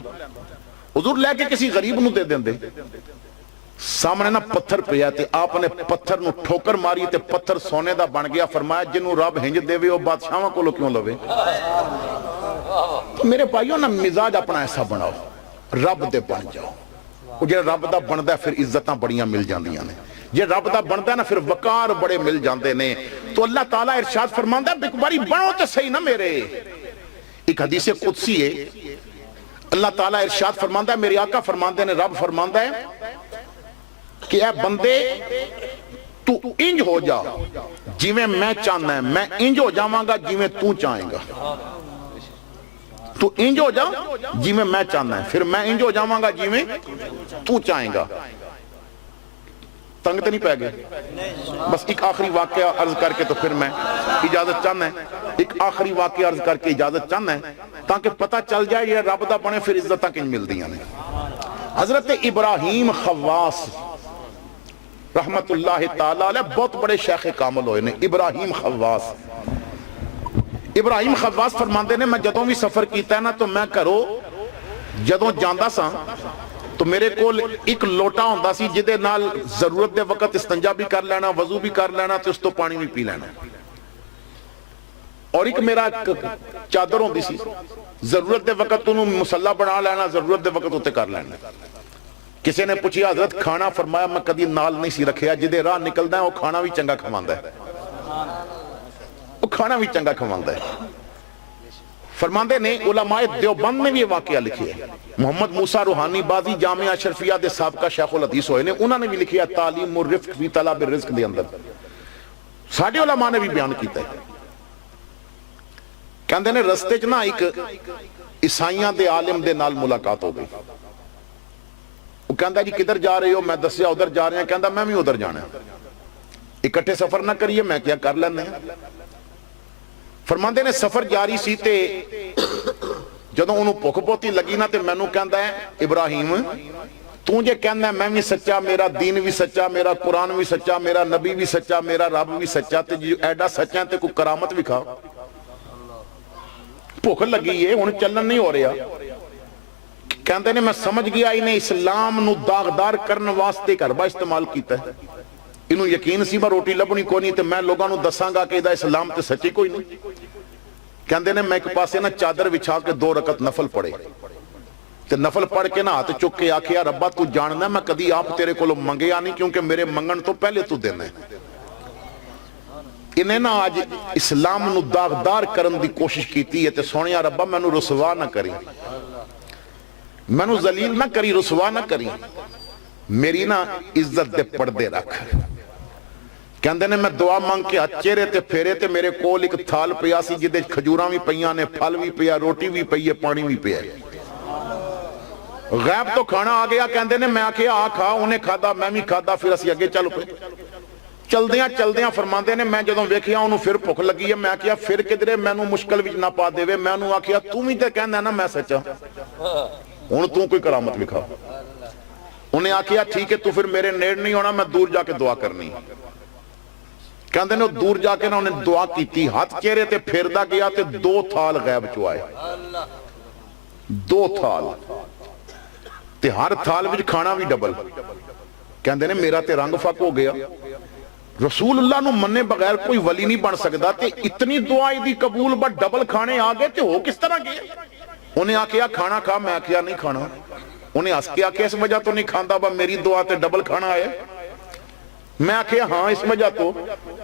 हुजूर लैके किसी गरीब नूं दे देंदे। सामने ना पत्थर पिया ते आपने पत्थर नूं ठोकर मारी ते पत्थर सोने दा बन गया। फरमाया जिन्हों रब हिंज देवे वो बादशाहां कोलों क्यों लवे? तो मेरे भाइयों ना मिजाज अपना ऐसा बनाओ, रब दे बन जाओ। जो रब दा बनदा फिर इज्जतां बड़ियां मिल जांदियां ने, जे रब दा बनदा ना फिर वकार बड़े मिल जाते ने। तो अल्लाह ताला इरशाद फरमांदा एक बारी बनो तो सही ना मेरे। एक हदीस कुदसी है, अल्लाह ताला इरशाद फरमांदा, मेरे आका फरमांदे ने, रब फरमांदा है कि ए बंदे तू इंज हो जा जिवें मैं चाहना है, मैं इंज हो जावांगा जिवें तू चाहेगा। तू इंज हो जा जिवें मैं चाहना है, फिर मैं इंज हो जावांगा जिवें तू चाहेगा। तंग तो नहीं पै गए? बस एक आखिरी वाकया अर्ज करके तो फिर मैं इजाजत चाहना है। एक आखिरी वाकया अर्ज करके इजाजत चाहना है ताकि पता चल जाए ये रब दा बने फिर इज्जत किंज मिलदियां ने। हजरत इब्राहिम खवास रहमतुल्लाह ताला अलैह बहुत बड़े शेख कामल होए ने। इब्राहिम खवास फरमाते ने मैं जदों भी सफर किया ना तो मैं घरों जदों जांदा सा तो मेरे कोल एक लोटा होंदा सी जिहदे नाल जरूरत दे वक्त इस्तंजा भी कर लेना, वजू भी कर लेना ते उस तो पानी भी पी लेना। और एक मेरा चादर होंदी सी, जरूरत दे वक्त उन्होंने मुसल्ला बना लेना, जरूरत दे वक्त उत्ते कर लेना। किसी ने पूछा हजरत खाना? फरमाया मैं कदी नाल नहीं सी रखिया, जिहदे राह निकलदा है वो खाना भी चंगा खवांदा है, वो खाना भी चंगा खवांदा है। फरमाते ने उलमाए देवबंद ने भी ये वाकया लिखे है। मोहम्मद मूसा रूहानी बाजी जामिया अशरफिया दे साबका शेखुल हदीस होए ने, उन्होंने भी लिखिया तालीम और रिफ्क फी तलब रिज़्क दे अंदर साडे उलमा ने भी बयान किया है। कहते ने रस्ते च ना एक ईसाइयां दे आलिम दे नाल मुलाकात हो गई। वो कहता जी किधर जा रहे हो? मैं दसिया उधर जा रहे हैं। कहता मैं भी उधर जाना। इकट्ठे सफर ना करिए। मैं क्या कर लेने। फरमाते ने सफर जारी सी ते जदों उन्होंने भुख पोती लगी ना ते मैनू कहता है इब्राहिम तू जे कहना मैं भी सच्चा, मेरा दीन भी सच्चा, मेरा कुरान भी सच्चा, मेरा नबी भी सच्चा, मेरा रब भी सच्चा, ते जी एडा सच्चा ते कोई करामत भी खा। भुख लगी है हुण चलन नहीं हो रहा। कहते ने मैं समझ गया इन्हें इस्लाम नू दागदार करने वास्ते घरबा इस्तेमाल किया है। इनू यकीन सी मैं रोटी लभनी कोई नहीं, तो मैं लोगों को दसांगा कि इहदा इस्लाम तो सच्ची कोई नहीं। कहते ने मैं एक पासे ना चादर विछा के 2 रकत नफल पढ़े ते नफल पढ़ के ना हाथ चुक के आखिया रब्बा तू जानना मैं कदी आप तेरे को मंगया नहीं, क्योंकि मेरे मंगण तो पहले तू देना है। इन्हें ना आज इस्लाम नू दागदार करने की कोशिश की है। तो सोनिया रब्बा मैनू रुसवा ना करी, मैनू जलील ना करी, रुसवा ना करी, मेरी ना इज्जत दे पर्दे रख। कहते ने मैं दुआ मंग के हाथ चेहरे ते फेरे ते मेरे कोल एक थाल पिया सी जिहदे खजूरां भी पईयां ने, फल भी पिया, रोटी भी पई है, पानी भी पिया। गैब तो खाना आ गया। कहते ने मैं आखिया आ खा, उन्हें खादा, मैं भी खादा, फिर असीं अगे चल पे। चलदियां चलदियां फरमाते ने मैं जदों वेखिया उन्होंने फिर भुख लगी है। मैं आखिया फिर किधरे मैनू मुश्किल विच ना पा देवे। मैं उन्होंने आखिया तू भी तो कहना ना मैं सच्चा, हुण तू कोई करामत विखा। उन्हें आखिया ठीक है तू फिर मेरे नेड़ नहीं होना, मैं दूर जाके दुआ करनी। कहते ने दूर जाके ना उन्हें दुआ की, हाथ चेहरे ते फेरदा गया ते 2 थाल गैब चो आए। 2 थाल ते हर थाल विच खाना भी डबल। कहते ने मेरा ते रंग फक हो गया। रसूलुल्लाह नू मन्ने बगैर कोई वली नहीं बन सकता, ते इतनी दुआ दी कबूल बट डबल खाने आ गए ते हो किस तरह गए। उन्हें आखिया खाना खा, मैं आखिया नहीं खाना। उन्हें हंस के आखिया इस वजह तो नहीं खांदा बा मेरी दुआ ते डबल खाना आया। मैं आखिया हाँ इस वजह तो।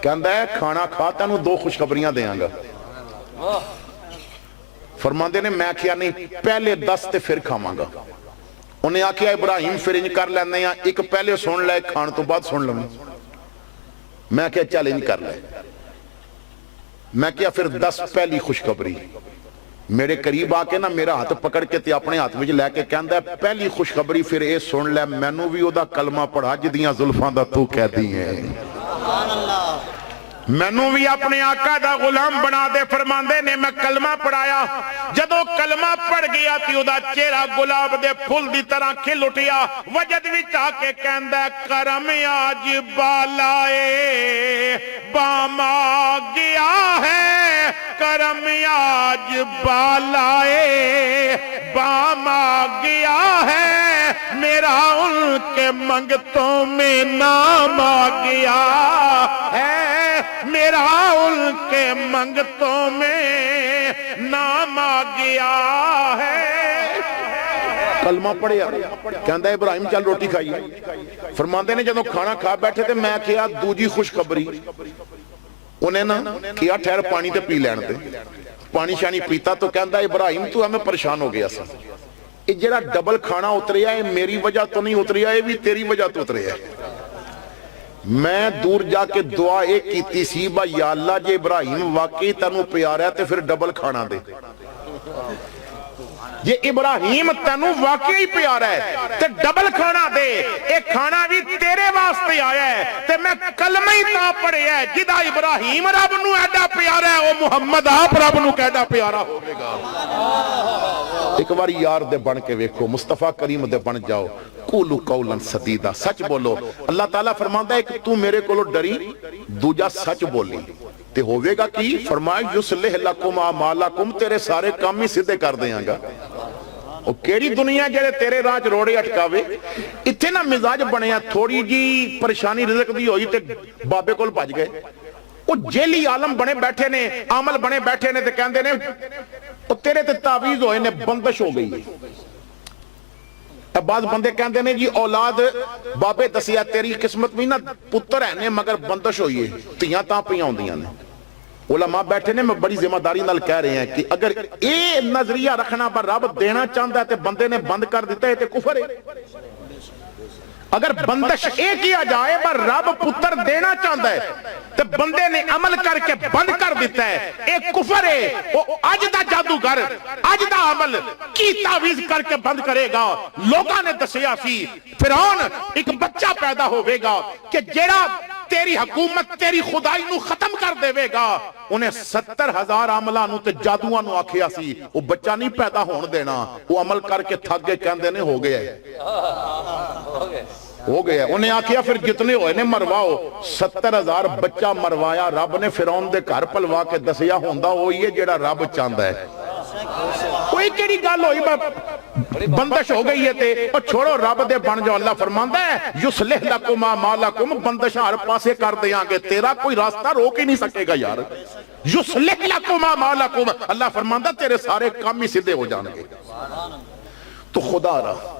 कहता है खाना खा तेनू 2 खुशखबरियां देंगा। फरमाते ने मैं आखिया नहीं पहले 10 ते फिर खावांगा। उन्हें आखिया इब्राहिम फिर इंज कर लैंदे आ, एक पहले सुन लै खाण तो बाद सुन लवें। मैं क्या चल इंज कर ले। मैं क्या फिर 10 पहली खुशखबरी मेरे करीब आके ना मेरा हाथ पकड़ के ते अपने हाथ में लैके कहता पहली खुशखबरी फिर ये सुन लै, मैनू भी ओदा कलमा पढ़ा जिदियां जुल्फां दा तू कहदी है, मैनू भी अपने आका दा गुलाम बना दे। फरमांदे ने मैं कलमा पढ़ाया, जदों कलमा पढ़ गया ते ओदा चेहरा गुलाब दे फुल दी तरह खिल उठिया। वजद विच आके कहंदा करम आज बालाए बामा गया है, करम आज बालाए बामा गया है, मेरा उनके मंगतों में नाम आ गया है, मेरा उनके मंगतों में नाम आ गया है। कलमा पढ़िया कहता इब्राहिम चल रोटी खाइए। फरमाते ने जदों खाना खा बैठे तो मैं किया दूजी खुशखबरी। उन्हें ना किया ठहर पानी ते पी लैन दे। पानी शानी पीता तो कहता इब्राहिम तू हमें परेशान हो गया सा, ये जेड़ा डबल खाना उतरिया है मेरी वजह तो नहीं उतरिया, ये भी तेरी वजह तो उतरिया है। मैं दूर जाके दुआ ये कीती सी बा या अल्लाह जे इब्राहिम वाकई तेनू प्यार है तो फिर डबल खाना दे। जे इब्राहिम तेनू वाकई प्यार है तो डबल खाना दे। ये खाना भी तेरे वास्ते आया है ते मैं कलमा ही ना पढ़िया है। जिदा इब्राहिम रब नू एडा प्यारा है वो मुहम्मद आप रब नू कैडा प्यारा होगा। एक बार यार दे बन के वेखो, मुस्तफा करीम दे बन जाओ। कूलू कौलन सदीदा, सच बोलो। अल्लाह ताला फरमाता है कि तू मेरे कोलो डरी, दूजा सच बोली ते होवेगा की। फरमाया युस्लिह लकुम आमालकुम, तेरे सारे काम ही सीधे कर देंगा। और केड़ी दुनिया जेड़े तेरे राह च रोड़े अटकावे। इत्थे ना मिजाज बनया थोड़ी जी परेशानी रिज़्क दी होई ते बाबे कोल भज गए। वो जेली आलम बने बैठे ने, आमल बने बैठे ने ते कहंदे ने ओ तेरे ते तावीज होए ने, बंदिश हो गई। बाद बंदे कहते ने जी औलाद बाबे दसिया तेरी किस्मत भी ना पुत्र है ने मगर बंदिश होई है, धियां तां पईयां होंदियां ने। उलमा बैठे ने, मैं बड़ी जिम्मेदारी नाल कह रहे हैं कि अगर ये नजरिया रखना पर रब देना चाहता है तो बंदे ने बंद कर दिता है, तो कुफर है। अगर बंदिश ये किया जाए पर रब पुत्र देना चाहता है तो बंदे ने अमल करके बंद कर दिता है, एक कुफर है। वो अज दा जादूगर अज दा अमल की तावीज करके बंद करेगा। लोगों ने दसिया सी फिरौन एक बच्चा पैदा होवेगा कि जेड़ा तेरी हुकूमत तेरी खुदाई नू खत्म कर देवेगा। उन्हें 70,000 अमलां नू ते जादूआं नू आखिया सी वो बच्चा नहीं पैदा होने देना। वो अमल करके थक गए, कहंदे ने हो गया हो गया। उन्हें आखिया फिर जितने होए ने मरवाओ। 70,000 बच्चा मरवाया रब ने, फिरौन दे घर पलवा के दसिया होंदा वही है जेड़ा रब चाहता है। कोई केड़ी गल होई बंदिश हो गई है ते और छोड़ो रब दे बन जाओ। अल्लाह फरमांदा है युसलिह लकुम मालकुम, बंदिश हर पासे कर देंगे, तेरा कोई रास्ता रोक ही नहीं सकेगा यार। युसलिह लकुम मालकुम, अल्लाह फरमांदा तेरे सारे काम ही सीधे हो जाएंगे। तो खुदा रहा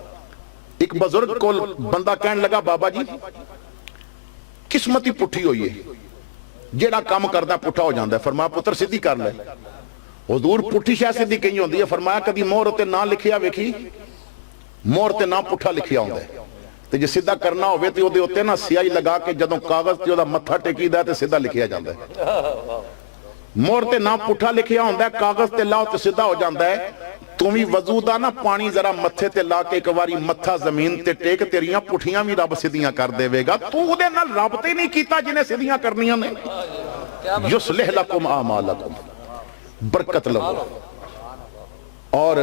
एक बुजुर्ग को बंदा कहने लगा बाबा जी किस्मत ही पुठी हुई है, जेड़ा काम करदा पुठा हो जाता है। फरमाया पुत्र सीधी कर ले। हुजूर पुठी शायद सीधी कहीं होती है। फरमाया कभी मोहर उत्ते ना लिखिया वेखी, मोहर ते ना पुठा लिखिया होंदा है, ते जे सीधा करना होवे ते ओदे उत्ते ना स्याही लगा के जदों कागज ते ओदा मत्था टेकीदा ते सीधा लिखिया जांदा है। मोहर ते ना पुठा लिखिया होंदा है, कागज ते लाओ ते सीधा हो जांदा है। तू भी वजू दा ना पानी जरा मत्थे ते ला के एक बारी मत्था जमीन ते टेक, तेरियां पुठियां भी रब सीधियां कर देवेगा। तू उहदे नाल राबते नहीं कीता जिन्हें सीधियां करनियां ने। युसलिह लकुम आमालकुम, बरकत लो। और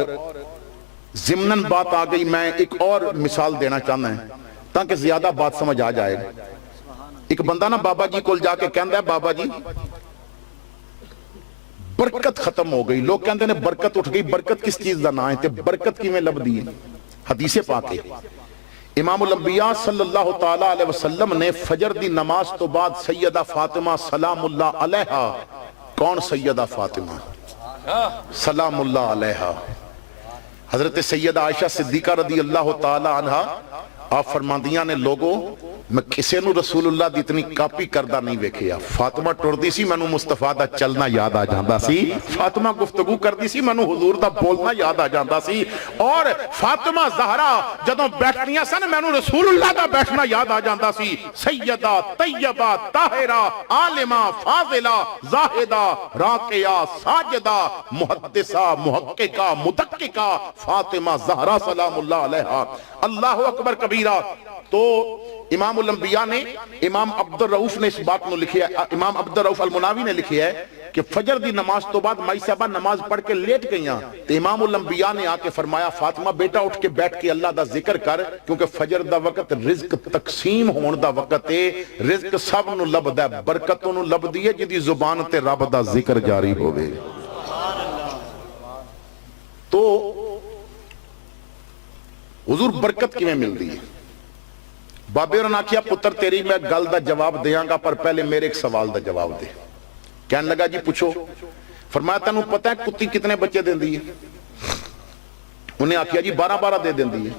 जिमनन बात आ गई, मैं एक और मिसाल देना चाहना है ताकि ज्यादा बात समझ आ जाए। एक बंदा ना बाबा जी को जाके कहता है बाबा जी बरकत खत्म हो गई। लोग कहते हैं बरकत उठ गई। बरकत किस चीज का नाम है ते बरकत किवें लभदी है? हदीसे पाके इमामुल अंबिया सल्लल्लाहु तआला अलैहि वसल्लम ने फजर दी नमाज तो बाद सैयदा फातिमा सलामुल्लाह अलैहा, कौन सैयदा फातिमा सलामुल्लाह अलैहा, हजरत सैयदा आयशा सिद्दीका रदी अल्लाह तआला अन्हा, आप फरमांदियां ने लोगों मैं किसी नू रसूलुल्लाह दी इतनी कापी करदा नहीं वेखिया। फातिमा टुरदी सी मैनू मुस्तफा दा चलना याद आ जांदा सी, फातिमा गुफ्तगू करदी सी मैनू हुजूर दा बोलना याद आ जांदा सी, और फातिमा ज़हरा जदों बैठदियां सन मैनू रसूलुल्लाह दा बैठना याद आ जांदा सी। सैयदा तैयबा ताहिरा आलिमा फाजिला जाहिदा राकिया साजिदा मुहद्दिसा मुहक्किका मुदक्किका फातिमा ज़हरा सलामुल्लाह अलैहा। अल्लाहु अकबर कबीरा। तो इमाम उल अंबिया ने, इमाम अब्दुल रऊफ ने इस बात को लिखा है, इमाम अब्दुल रऊफ अल मुनावी ने लिखा है कि फजर दी नमाज तो बाद माई साहबा नमाज पढ़ के लेट गई। तो इमाम उल अंबिया ने आके फरमाया फातिमा बेटा उठ के बैठ के अल्लाह दा जिक्र कर, क्योंकि फजर दा वक्त रिज़्क तकसीम होने दा वक्त है। रिज़्क सब नूं लभदा है, बरकत नूं लभदी है जिहदी जुबान ते रब दा जिक्र जारी होवे। तो हुजूर बरकत किवें मिलदी है? बाबे ने आखिया पुत्र तेरी मैं गल का जवाब देंगा पर पहले मेरे एक सवाल का जवाब दे। कहने लगा जी पूछो। फरमाया तेनू पता है कुत्ती कितने बच्चे देंदी है? उन्हें आखिया जी 12-12 दे देंदी है।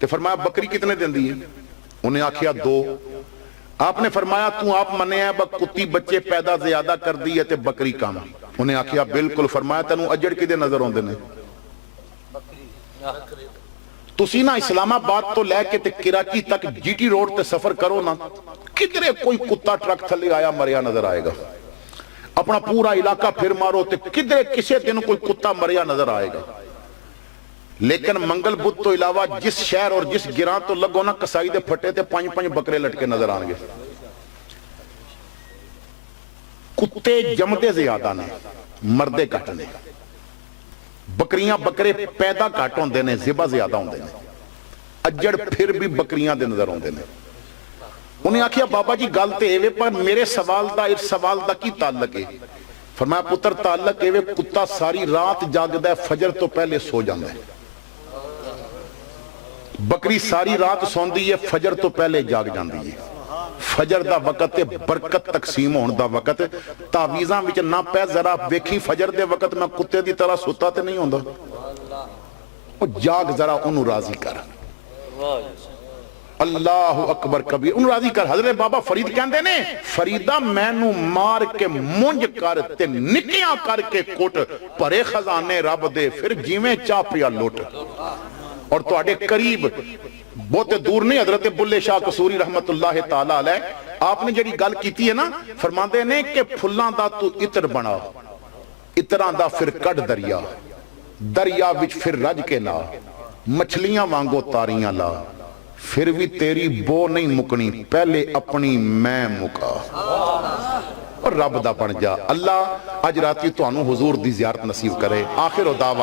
तो फरमाया बकरी कितने देंदी है? उन्हें आखिया 2। आपने फरमाया तू आप मने है कुत्ती बच्चे पैदा ज्यादा कर दी है ते बकरी कम। उन्हें आखिया बिल्कुल। फरमाया तेनू अजड़ किदे नजर आउंदे ने? तुसी ना इस्लामाबाद तो लैके ते कराची तक जीटी रोड ते सफर करो ना, किधरे कोई कुत्ता ट्रक थले आया मरिया नजर आएगा। अपना पूरा इलाका फिर मारो ते किधरे किसी दिन कोई कुत्ता मरिया नजर आएगा। लेकिन मंगल बुध तो इलावा जिस शहर और जिस गिरां तो लगो ना कसाई दे फटे ते 5-5 बकरे लटके नजर आएंगे। कुत्ते जमदे ज्यादा ने, मरदे घट ने। बकरियां बकरे पैदा घट होंदे ने, ज़िबा ज्यादा होंदे ने। अजड़ फिर भी बकरियां दे नजर आउंदे ने। उन्हें आखिया बाबा जी गल ते एवे पर मेरे सवाल दा इस सवाल दा की ताल्लुक है? फरमाया पुत्र ताल्लुक एवे कुत्ता सारी रात जागदा है, फजर तो पहले सो जांदा है। बकरी सारी रात सौंदी है, फजर तो पहले जाग जाती है। फजर दा वकत है बरकत तकसीम होने दा वकत। तावीज़ां विच ना पै जरा वेखी फजर दे वकत मैं कुत्ते दी तरह सुता ते नहीं होंदा। ओ जाग जरा ओनू राजी कर। अल्लाह अकबर कबीर उन्हें राजी कर। हजरत बाबा फरीद कहते ने फरीदा मैनू मार के मुंज कर ते निकियां करके कुट भरे खजाने रब दे फिर जिवें चाह पिया लुट। और तुहाडे करीब बहुते दूर नहीं हजरत बुल्ले शाह कसूरी रहमतुल्लाह ताला अलैह आपने जिहड़ी गल कीती है ना फरमाते ने कि फुल्लां दा तू इत्र बना इतरां दा फिर कढ़ दरिया दरिया विच फिर रज के ला मछलियां वांगो तारियां ला फिर भी तेरी बो नहीं मुकनी पहले अपनी मैं मुका और रब दा बन जा। अल्लाह अज राती तुहानू हुजूर दी ज़ियारत नसीब करे। आखिर दावा